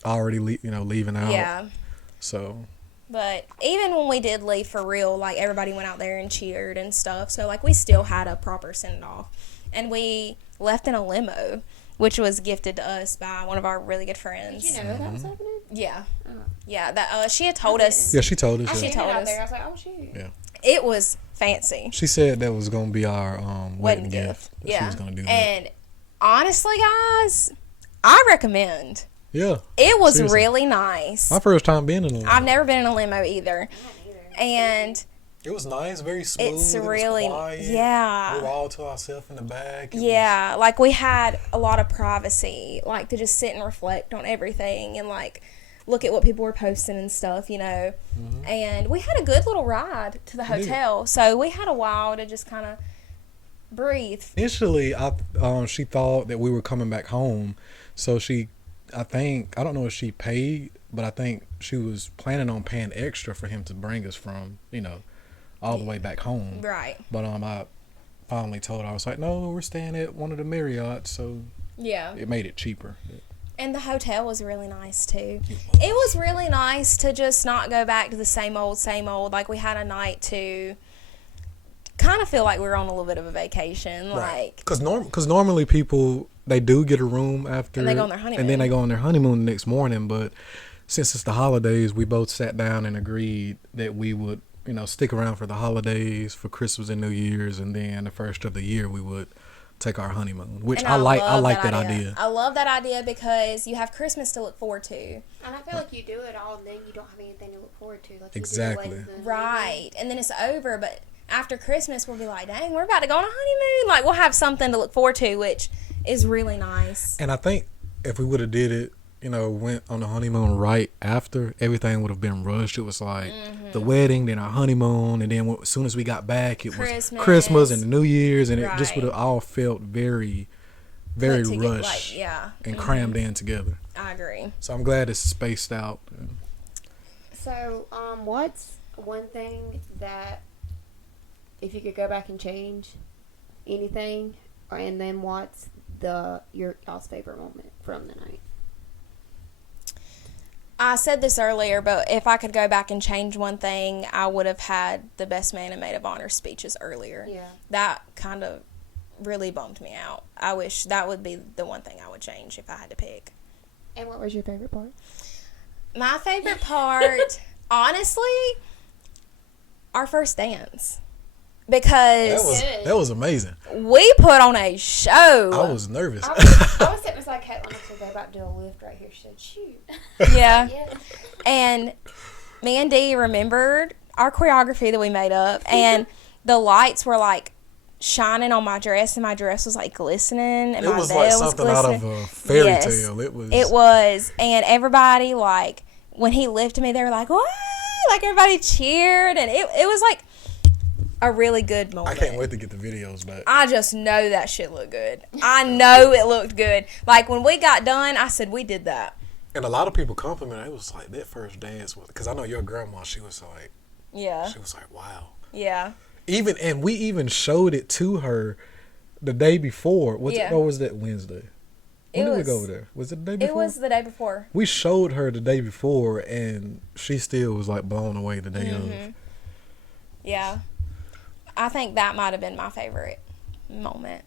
already, leaving out. Yeah. So. But even when we did leave for real, like, everybody went out there and cheered and stuff. So, like, we still had a proper send-off. And we left in a limo, which was gifted to us by one of our really good friends. Did you know that was happening? Yeah. Oh. Yeah, that she had told us. Yeah, she told us. I She told us. there. I was like, oh, shoot. Yeah. It was fancy. She said that was going to be our wedding gift. Yeah. She was going to do that. And honestly, guys, I recommend. Yeah. It was Seriously. really nice. My first time being in a limo. I've never been in a limo either. And it was nice, very smooth. it's it was really, quiet. yeah. We were all to ourselves in the back. Yeah, like we had a lot of privacy, like to just sit and reflect on everything and like look at what people were posting and stuff, Mm-hmm. And we had a good little ride to the hotel, so we had a while to just kind of breathe. Initially, she thought that we were coming back home, so I don't know if she paid, but I think she was planning on paying extra for him to bring us from, all the way back home. Right. But I finally told her, I was like, no, we're staying at one of the Marriotts, so Yeah. it made it cheaper. And the hotel was really nice too. It was really nice to just not go back to the same old. Like we had a night to kind of feel like we were on a little bit of a vacation. Right. Like, Because normally people, they do get a room after. And they go on their honeymoon. And then they go on their honeymoon the next morning. But since it's the holidays, we both sat down and agreed that we would, stick around for the holidays, for Christmas and New Year's. And then the first of the year, we would take our honeymoon, which I like that idea. I love that idea because you have Christmas to look forward to. And I feel like you do it all, and then you don't have anything to look forward to. Like Exactly. You do the Right. And then it's over, but after Christmas, we'll be like, dang, we're about to go on a honeymoon. Like, we'll have something to look forward to, which is really nice. And I think if we would have did it, went on the honeymoon right after, everything would have been rushed. It was like the wedding, then our honeymoon, and then as soon as we got back, it was Christmas and New Year's, and it just would have all felt very, very rushed and crammed in together. I agree. So I'm glad it's spaced out. So, what's one thing that if you could go back and change anything, and then what's y'all's favorite moment from the night? I said this earlier, but if I could go back and change one thing, I would have had the best man and maid of honor speeches earlier. Yeah. That kind of really bummed me out. I wish that would be the one thing I would change if I had to pick. And what was your favorite part? My favorite part, honestly, our first dance. Because That was amazing. we put on a show. I was nervous. I was sitting beside Caitlin. I said, they're about to do a lift right here. She said, shoot. Yeah. Yeah. And me and Dee remembered our choreography that we made up, and the lights were like shining on my dress, and my dress was like glistening, and It my was veil like was something glistening. out of a fairy Yes. tale. It was, and everybody, like, when he lifted me, they were like, "What?" Like, everybody cheered, and it was like a really good I moment. can't wait to get the videos back. I just know that shit looked good. I know it looked good. Like, when we got done, I said, we did that. And a lot of people complimented. It was like that first dance was, because I know your grandma. She was like, Yeah. wow. Yeah. We even showed it to her the day before. Yeah. Or was that Wednesday? When did we go over there? Was it the day before? It was the day before. We showed her the day before, and she still was like blown away the day of. Yeah. I think that might have been my favorite moment.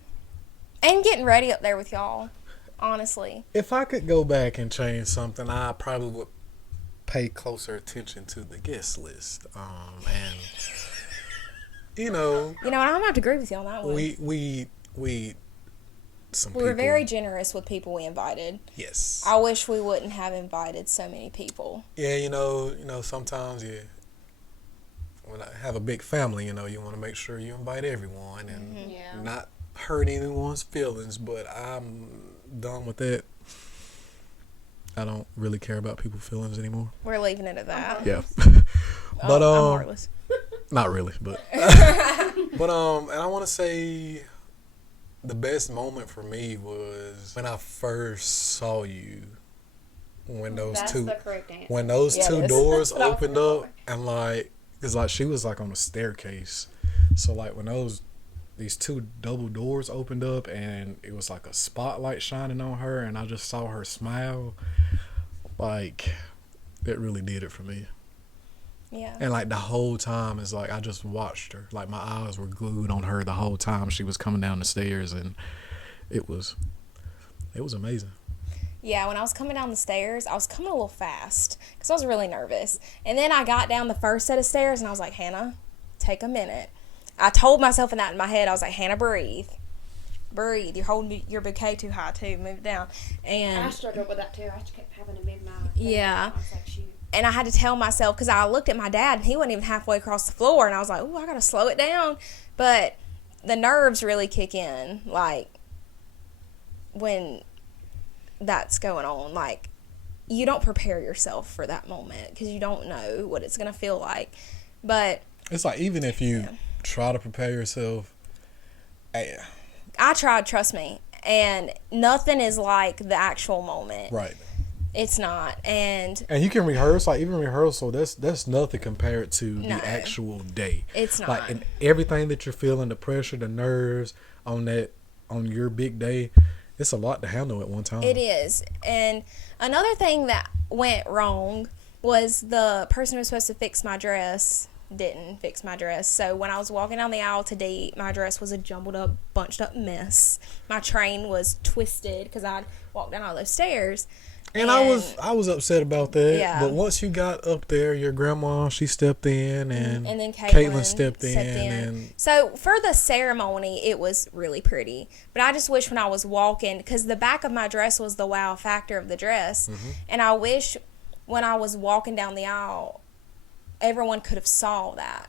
And getting ready up there with y'all, honestly. If I could go back and change something, I probably would pay closer attention to the guest list. And You know, and I'm going to have to agree with you on that one. we We were very generous with people we invited. Yes. I wish we wouldn't have invited so many people. Yeah, you know, sometimes when I have a big family, you want to make sure you invite everyone and Yeah. not hurt anyone's feelings, but I'm done with that. I don't really care about people's feelings anymore. We're leaving it at that. Yeah. Oh, But I'm heartless. not really, but and I want to say the best moment for me was when I first saw you. When those That's two the correct answer. when those Yeah, it two is. doors That's what I was opened looking up, for. and like, cause like she was like on a staircase, so like when these two double doors opened up, and it was like a spotlight shining on her, and I just saw her smile, like it really did it for me. Yeah. And like the whole time, it's like I just watched her, like my eyes were glued on her the whole time she was coming down the stairs, and it was amazing. Yeah, when I was coming down the stairs, I was coming a little fast because I was really nervous. And then I got down the first set of stairs, and I was like, Hannah, take a minute. I told myself that in my head. I was like, Hannah, breathe. Breathe. You're holding your bouquet too high, too. Move it down. I And struggled with that too. I just kept having to move my Yeah. I was like, shoot. and I had to tell myself, because I looked at my dad, and he wasn't even halfway across the floor. And I was like, oh, I got to slow it down. But the nerves really kick in, like, when that's going on. Like, you don't prepare yourself for that moment because you don't know what it's going to feel like. But It's like even if you try to prepare yourself, I tried, trust me, and nothing is like the actual moment. right. It's not. And And you can rehearse, like even rehearsal, that's nothing compared to No. the actual day. It's not. Like, and everything that you're feeling, the pressure, the nerves on your big day, it's a lot to handle at one time. it is. And another thing that went wrong was the person who was supposed to fix my dress didn't fix my dress. So when I was walking down the aisle to date, my dress was a jumbled up, bunched up mess. My train was twisted because I'd walked down all those stairs. And I was upset about that. Yeah. But once you got up there, your grandma, she stepped in, and then Caitlin stepped in, and so for the ceremony, it was really pretty. But I just wish when I was walking, because the back of my dress was the wow factor of the dress, and I wish when I was walking down the aisle, everyone could have saw that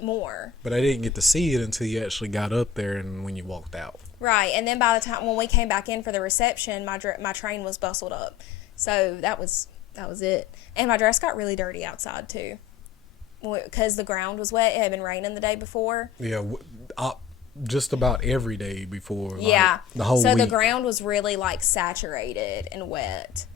more. but I didn't get to see it until you actually got up there and when you walked out. Right, and then by the time when we came back in for the reception, my train was bustled up. So that was it. And my dress got really dirty outside too, because the ground was wet. It had been raining the day before. Yeah, just about every day before. Like, Yeah. the whole so week. the ground was really like saturated and wet.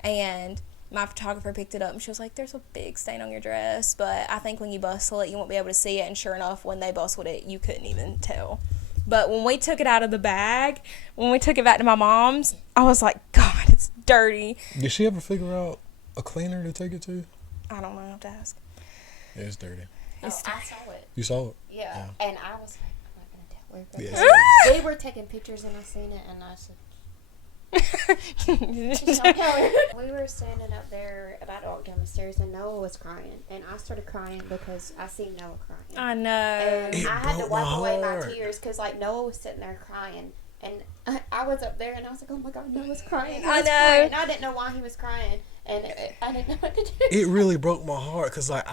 And my photographer picked it up and she was like, there's a big stain on your dress, but I think when you bustle it, you won't be able to see it. And sure enough, when they bustled it, you couldn't even tell. But when we took it out of the bag, when we took it back to my mom's, I was like, God, it's dirty. Did she ever figure out a cleaner to take it to? I don't know. I have to ask. Yeah, it's dirty. I saw it. You saw it? Yeah. And I was like, I'm not going to tell her. Yeah, it's We were taking pictures and I seen it and I said, just don't tell her. We were standing up there about to walk down the stairs and Noah was crying. And I started crying because I seen Noah crying. I know. And It I had to broke wipe my away my heart. tears because like Noah was sitting there crying. And I was up there and I was like, oh my God, Noah's crying. I know. Crying. And I didn't know why he was crying. And I didn't know what to do. It really broke my heart because like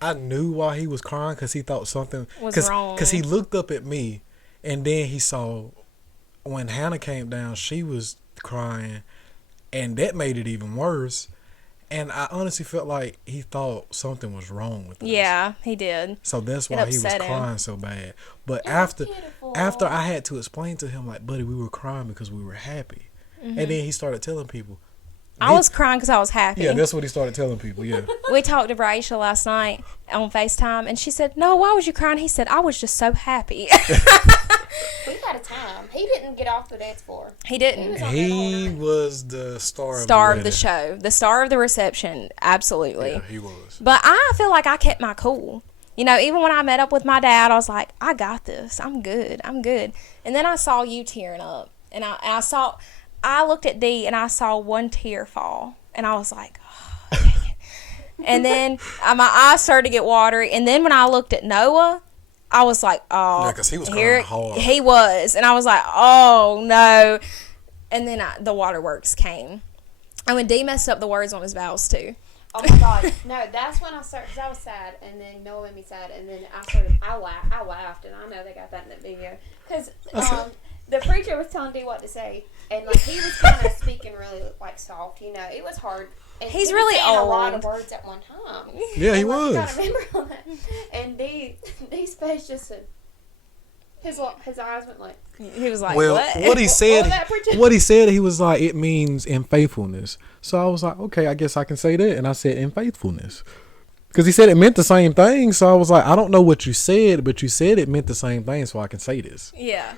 I knew why he was crying because he thought something Was wrong. Because he looked up at me and then he saw when Hannah came down, she was crying, and that made it even worse. And I honestly felt like he thought something was wrong with us. Yeah, he did. So that's It why he was upset him. crying so bad. But It was after beautiful. I had to explain to him like, buddy, we were crying because we were happy. Mm-hmm. And then he started telling people. I was crying because I was happy. Yeah, that's what he started telling people. Yeah. We talked to Raisha last night on FaceTime, and she said, no, why was you crying? He said, I was just so happy. We had a time. He didn't get off the dance floor. He didn't. He was on there the whole He night. was the star Star of of the wedding. show. The star of the reception. Absolutely. Yeah, he was. But I feel like I kept my cool. You know, even when I met up with my dad, I was like, I got this. I'm good. I'm good. And then I saw you tearing up. And I looked at Dee and I saw one tear fall. And I was like, oh, dang it. And then my eyes started to get watery. And then when I looked at Noah, I was like, oh. Yeah, 'cause he was here- crying hard. He was. And I was like, oh, no. And then the waterworks came. And when Dee messed up the words on his vows, too. Oh my God. No, that's when I started, because I was sad, and then Noah made me sad, and then I laughed, and I know they got that in the video. Because the preacher was telling Dee what to say, and like he was kind of speaking really like soft, you know. It was hard. And He's he was really saying a lot old. of words at one time. Yeah, he And, like, was. You gotta remember all that. And Dee's face just said, his eyes went like, He was like, Well, what? he said, was that, preacher? what he said, he was like, it means in faithfulness. So I was like, okay, I guess I can say that. And I said in faithfulness. Because he said it meant the same thing. So I was like, I don't know what you said, but you said it meant the same thing, so I can say this. Yeah.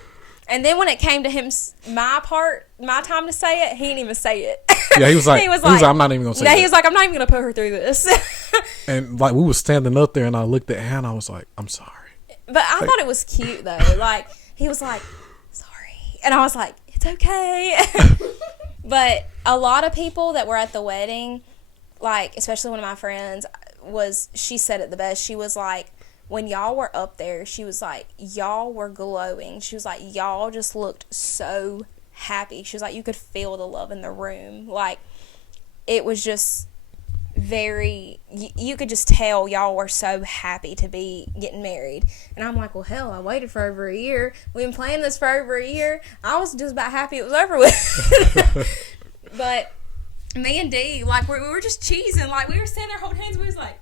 And then when it came to him, my time to say it, he didn't even say it. Yeah, he was like, he was like, I'm not even going to say no, that. he was like, I'm not even going to put her through this. And like we was standing up there and I looked at Hannah, I was like, I'm sorry. But I thought it was cute, though. Like, he was like, sorry. And I was like, it's okay. But a lot of people that were at the wedding, like, especially one of my friends, she said it the best. She was like, when y'all were up there, she was like, y'all were glowing. She was like, y'all just looked so happy. She was like, you could feel the love in the room. Like, it was just very, you could just tell y'all were so happy to be getting married. And I'm like, well, hell, I waited for over a year. We've been planning this for over a year. I was just about happy it was over with. But me and Dee, like, we were just cheesing. Like, we were sitting there holding hands. We was like,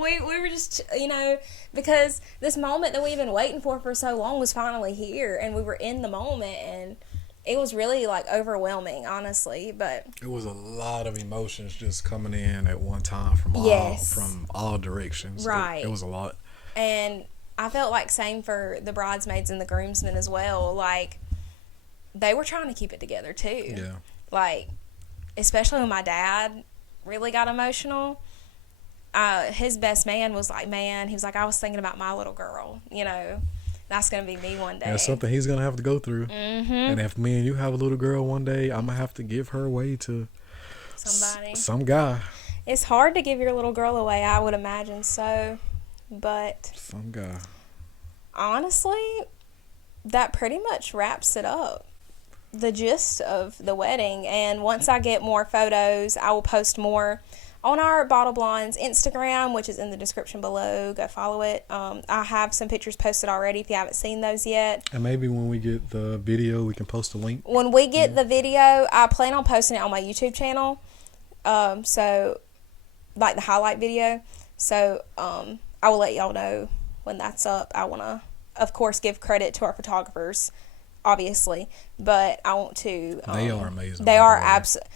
we were just, you know, because this moment that we've been waiting for so long was finally here. And we were in the moment. And it was really, like, overwhelming, honestly. But It was a lot of emotions just coming in at one time from Yes. all directions. Right. It was a lot. And I felt like same for the bridesmaids and the groomsmen as well. Like, they were trying to keep it together, too. Yeah. Like, especially when my dad really got emotional. His best man was like, man, he was like, I was thinking about my little girl, you know. That's going to be me one day. That's something he's going to have to go through. Mm-hmm. And if me and you have a little girl one day, I'm going to have to give her away to Somebody. some guy. It's hard to give your little girl away, I would imagine so. But Some guy. honestly, that pretty much wraps it up. The gist of the wedding. And once I get more photos, I will post more on our Bottle Blondes Instagram, which is in the description below. Go follow it. I have some pictures posted already if you haven't seen those yet. And maybe when we get the video, we can post a link. When we get the video, I plan on posting it on my YouTube channel. So, like the highlight video. So, I will let y'all know when that's up. I want to, of course, give credit to our photographers, obviously. But I want to... They are amazing. They by are the way. absolutely...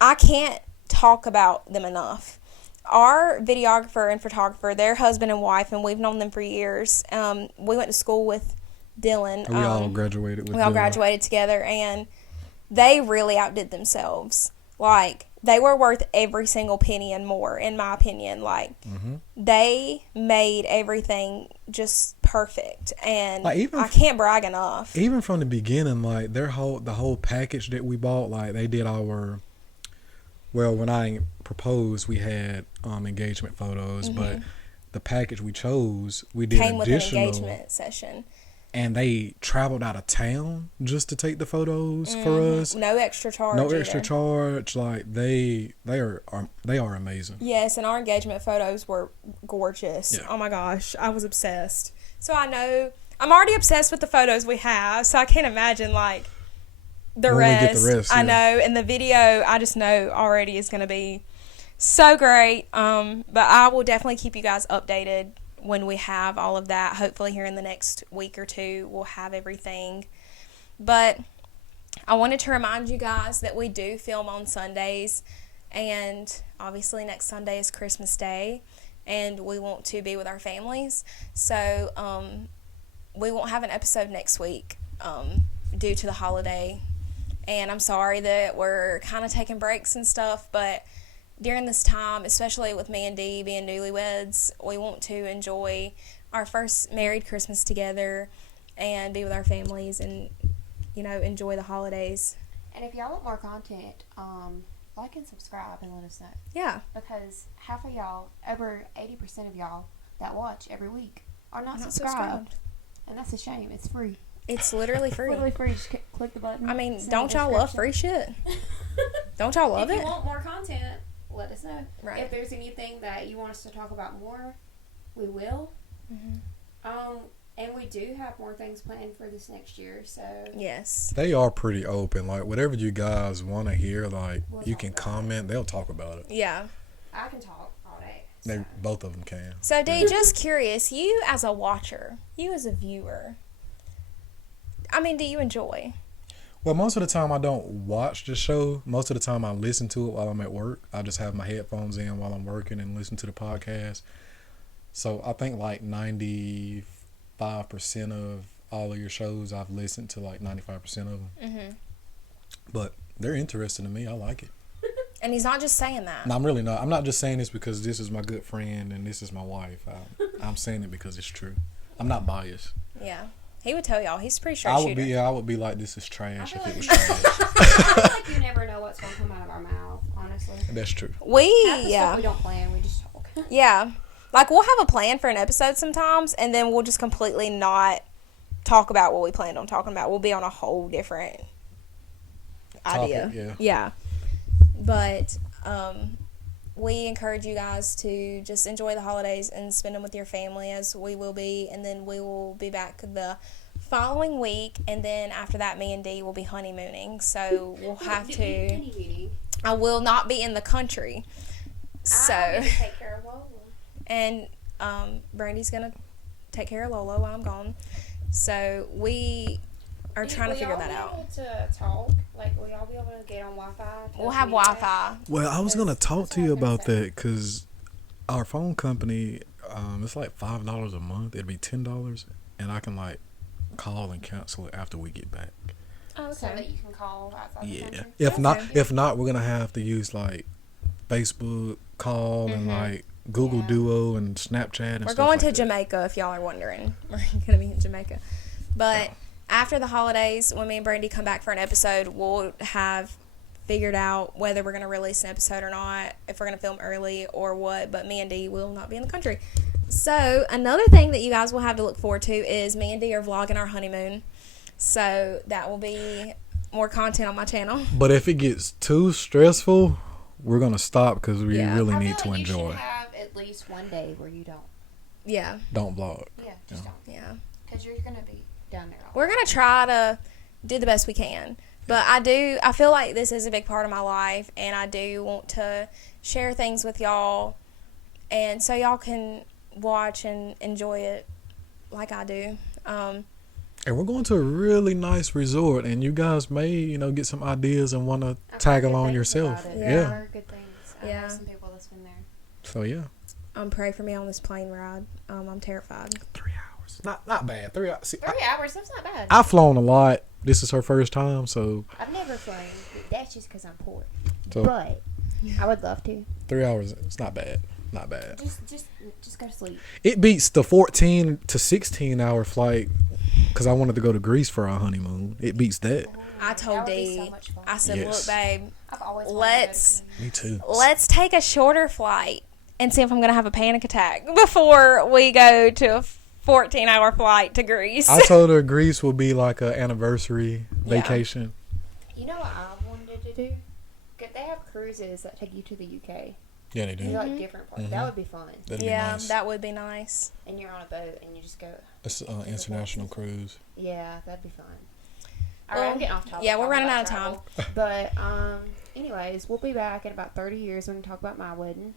I can't talk about them enough. Our videographer and photographer, they're husband and wife, and we've known them for years. We went to school with Dylan. We all graduated with We all Dylan. graduated together, and they really outdid themselves. Like, they were worth every single penny and more, in my opinion. Like, they made everything just perfect, and Like, even I can't brag enough. Even from the beginning, like the whole package that we bought, like they did our. Well, when I proposed, we had engagement photos, but the package we chose, we did Came with an additional. engagement session. And they traveled out of town just to take the photos for us. No extra charge. No extra either. charge. Like they are amazing. Yes, and our engagement photos were gorgeous. Yeah. Oh my gosh, I was obsessed. So I know I'm already obsessed with the photos we have. So I can't imagine like the When rest. we get the rest, I yeah. know, and the video I just know already is going to be so great. But I will definitely keep you guys updated when we have all of that. Hopefully here in the next week or two we'll have everything. But I wanted to remind you guys that we do film on Sundays, and obviously next Sunday is Christmas Day, and we want to be with our families. So we won't have an episode next week due to the holiday, and I'm sorry that we're kind of taking breaks and stuff, but during this time, especially with me and Dee being newlyweds, we want to enjoy our first married Christmas together and be with our families and, you know, enjoy the holidays. And if y'all want more content, like and subscribe and let us know. Yeah. Because half of y'all, over 80% of y'all that watch every week are not subscribed. And that's a shame. It's free. It's literally free. Literally free. Just click the button. I mean, It's in don't the y'all love description. free shit? Don't y'all love If it? you want more content, let us know. Right. If there's anything that you want us to talk about more, we will. And we do have more things planned for this next year, so Yes. They are pretty open. Like whatever you guys want to hear, like We'll you talk can about comment. They'll talk about it. Yeah. I can talk all day. They So. both of them can. So, Dee, just curious, you as a watcher, you as a viewer, I mean, do you enjoy? Well, most of the time I don't watch the show. Most of the time I listen to it while I'm at work. I just have my headphones in while I'm working and listen to the podcast. So I think like 95% of all of your shows I've listened to, like 95% of them. Mm-hmm. But they're interesting to me. I like it. And he's not just saying that. No, I'm really not. I'm not just saying this because this is my good friend and this is my wife. I'm saying it because it's true. I'm not biased. Yeah. He would tell y'all. He's a pretty straight I would shooter. be. Yeah, I would be like, this is trash if I it was feel trash. I feel like you never know what's going to come out of our mouth, honestly. That's true. Half the Yeah. stuff we don't plan, we just talk. Yeah. Like, we'll have a plan for an episode sometimes, and then we'll just completely not talk about what we planned on talking about. We'll be on a whole different idea. Topic, Yeah. But we encourage you guys to just enjoy the holidays and spend them with your family, as we will be, and then we will be back the following week, and then after that, me and Dee will be honeymooning, so we'll have to. I will not be in the country, so. I need to take care of Lola. And Brandy's gonna take care of Lola while I'm gone. So we are trying to figure that out. Will y'all be able to talk? Like, will y'all be able to get on Wi-Fi? We'll have Wi-Fi. Well, I was gonna talk to what you I was gonna about that because our phone company, it's like $5 a month. It'd be $10, and I can like call and cancel it after we get back. Oh, So that you can call outside the Yeah. country? If not, we're gonna have to use like Facebook call and like Google Yeah. Duo and Snapchat and We're stuff going like to that. Jamaica, if y'all are wondering. We're gonna be in Jamaica. But after the holidays, when me and Brandy come back for an episode, we'll have figured out whether we're gonna release an episode or not, if we're gonna film early or what. But me and Dee will not be in the country. So another thing that you guys will have to look forward to is me and Dee are vlogging our honeymoon. So that will be more content on my channel. But if it gets too stressful, we're gonna stop because we Yeah. really I need feel to like enjoy. You should have at least one day where you don't. Yeah, Don't vlog. Yeah, just don't. yeah. Because you're going to be down there all We're gonna try to do the best we can. But I feel like this is a big part of my life, and I do want to share things with y'all, and so y'all can watch and enjoy it like I do. And And we're going to a really nice resort, and you guys may, get some ideas and want to tag along yourself. Yeah. I've heard good things. I know Yeah. some people that's been there. So yeah. Pray for me on this plane ride. I'm terrified. 3 hours. Not bad. 3 hours. See, 3 hours, that's not bad. I've flown a lot. This is her first time, so I've never flown. That's just because I'm poor. So- But I would love to. 3 hours. It's not bad. Not bad. Just go to sleep. It beats the 14 to 16 hour flight because I wanted to go to Greece for our honeymoon. It beats that. I told That would be Dee, so much fun. I said, Yes. look, babe, I've always wanted to go to let's Me too. take a shorter flight and see if I'm gonna have a panic attack before we go to a 14-hour flight to Greece. I told her Greece will be like an anniversary vacation. You know what I wanted to do? They have cruises that take you to the UK. Yeah, they You do. know, like different parts. That would be fun. That'd be Yeah, nice. that would be nice. And you're on a boat and you just go. It's an international cruise. Yeah, that'd be fun. Well, Alright, I'm getting off topic. yeah, we're talking running about out of travel. But anyways, we'll be back in about 30 years when we talk about my wedding.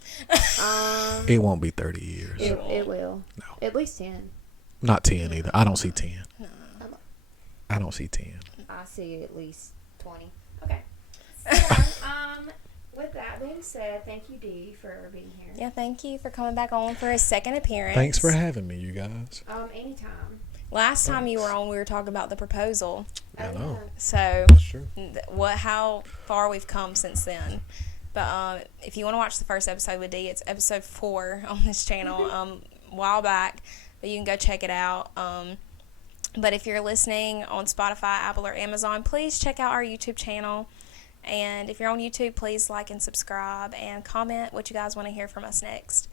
It won't be 30 years. It will. No. At least 10. Not 10 either. I don't see 10. I don't see 10. I see at least 20. Okay. So, with that being said, thank you, Dee, for being here. Yeah, thank you for coming back on for a second appearance. Thanks for having me, you guys. Anytime. Last time you were on, we were talking about the proposal. I know. So, That's true. how far we've come since then. But if you want to watch the first episode with Dee, it's episode 4 on this channel a while back. But you can go check it out. But if you're listening on Spotify, Apple, or Amazon, please check out our YouTube channel. And if you're on YouTube, please like and subscribe and comment what you guys want to hear from us next.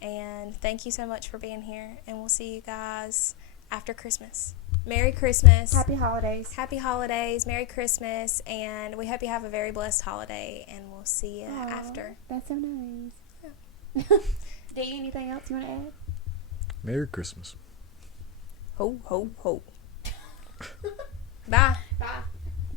And thank you so much for being here. And we'll see you guys after Christmas. Merry Christmas. Happy holidays. Happy holidays. Merry Christmas. And we hope you have a very blessed holiday. And we'll see you after. That's so nice. Dee, anything else you want to add? Merry Christmas. Ho, ho, ho. Bye. Bye.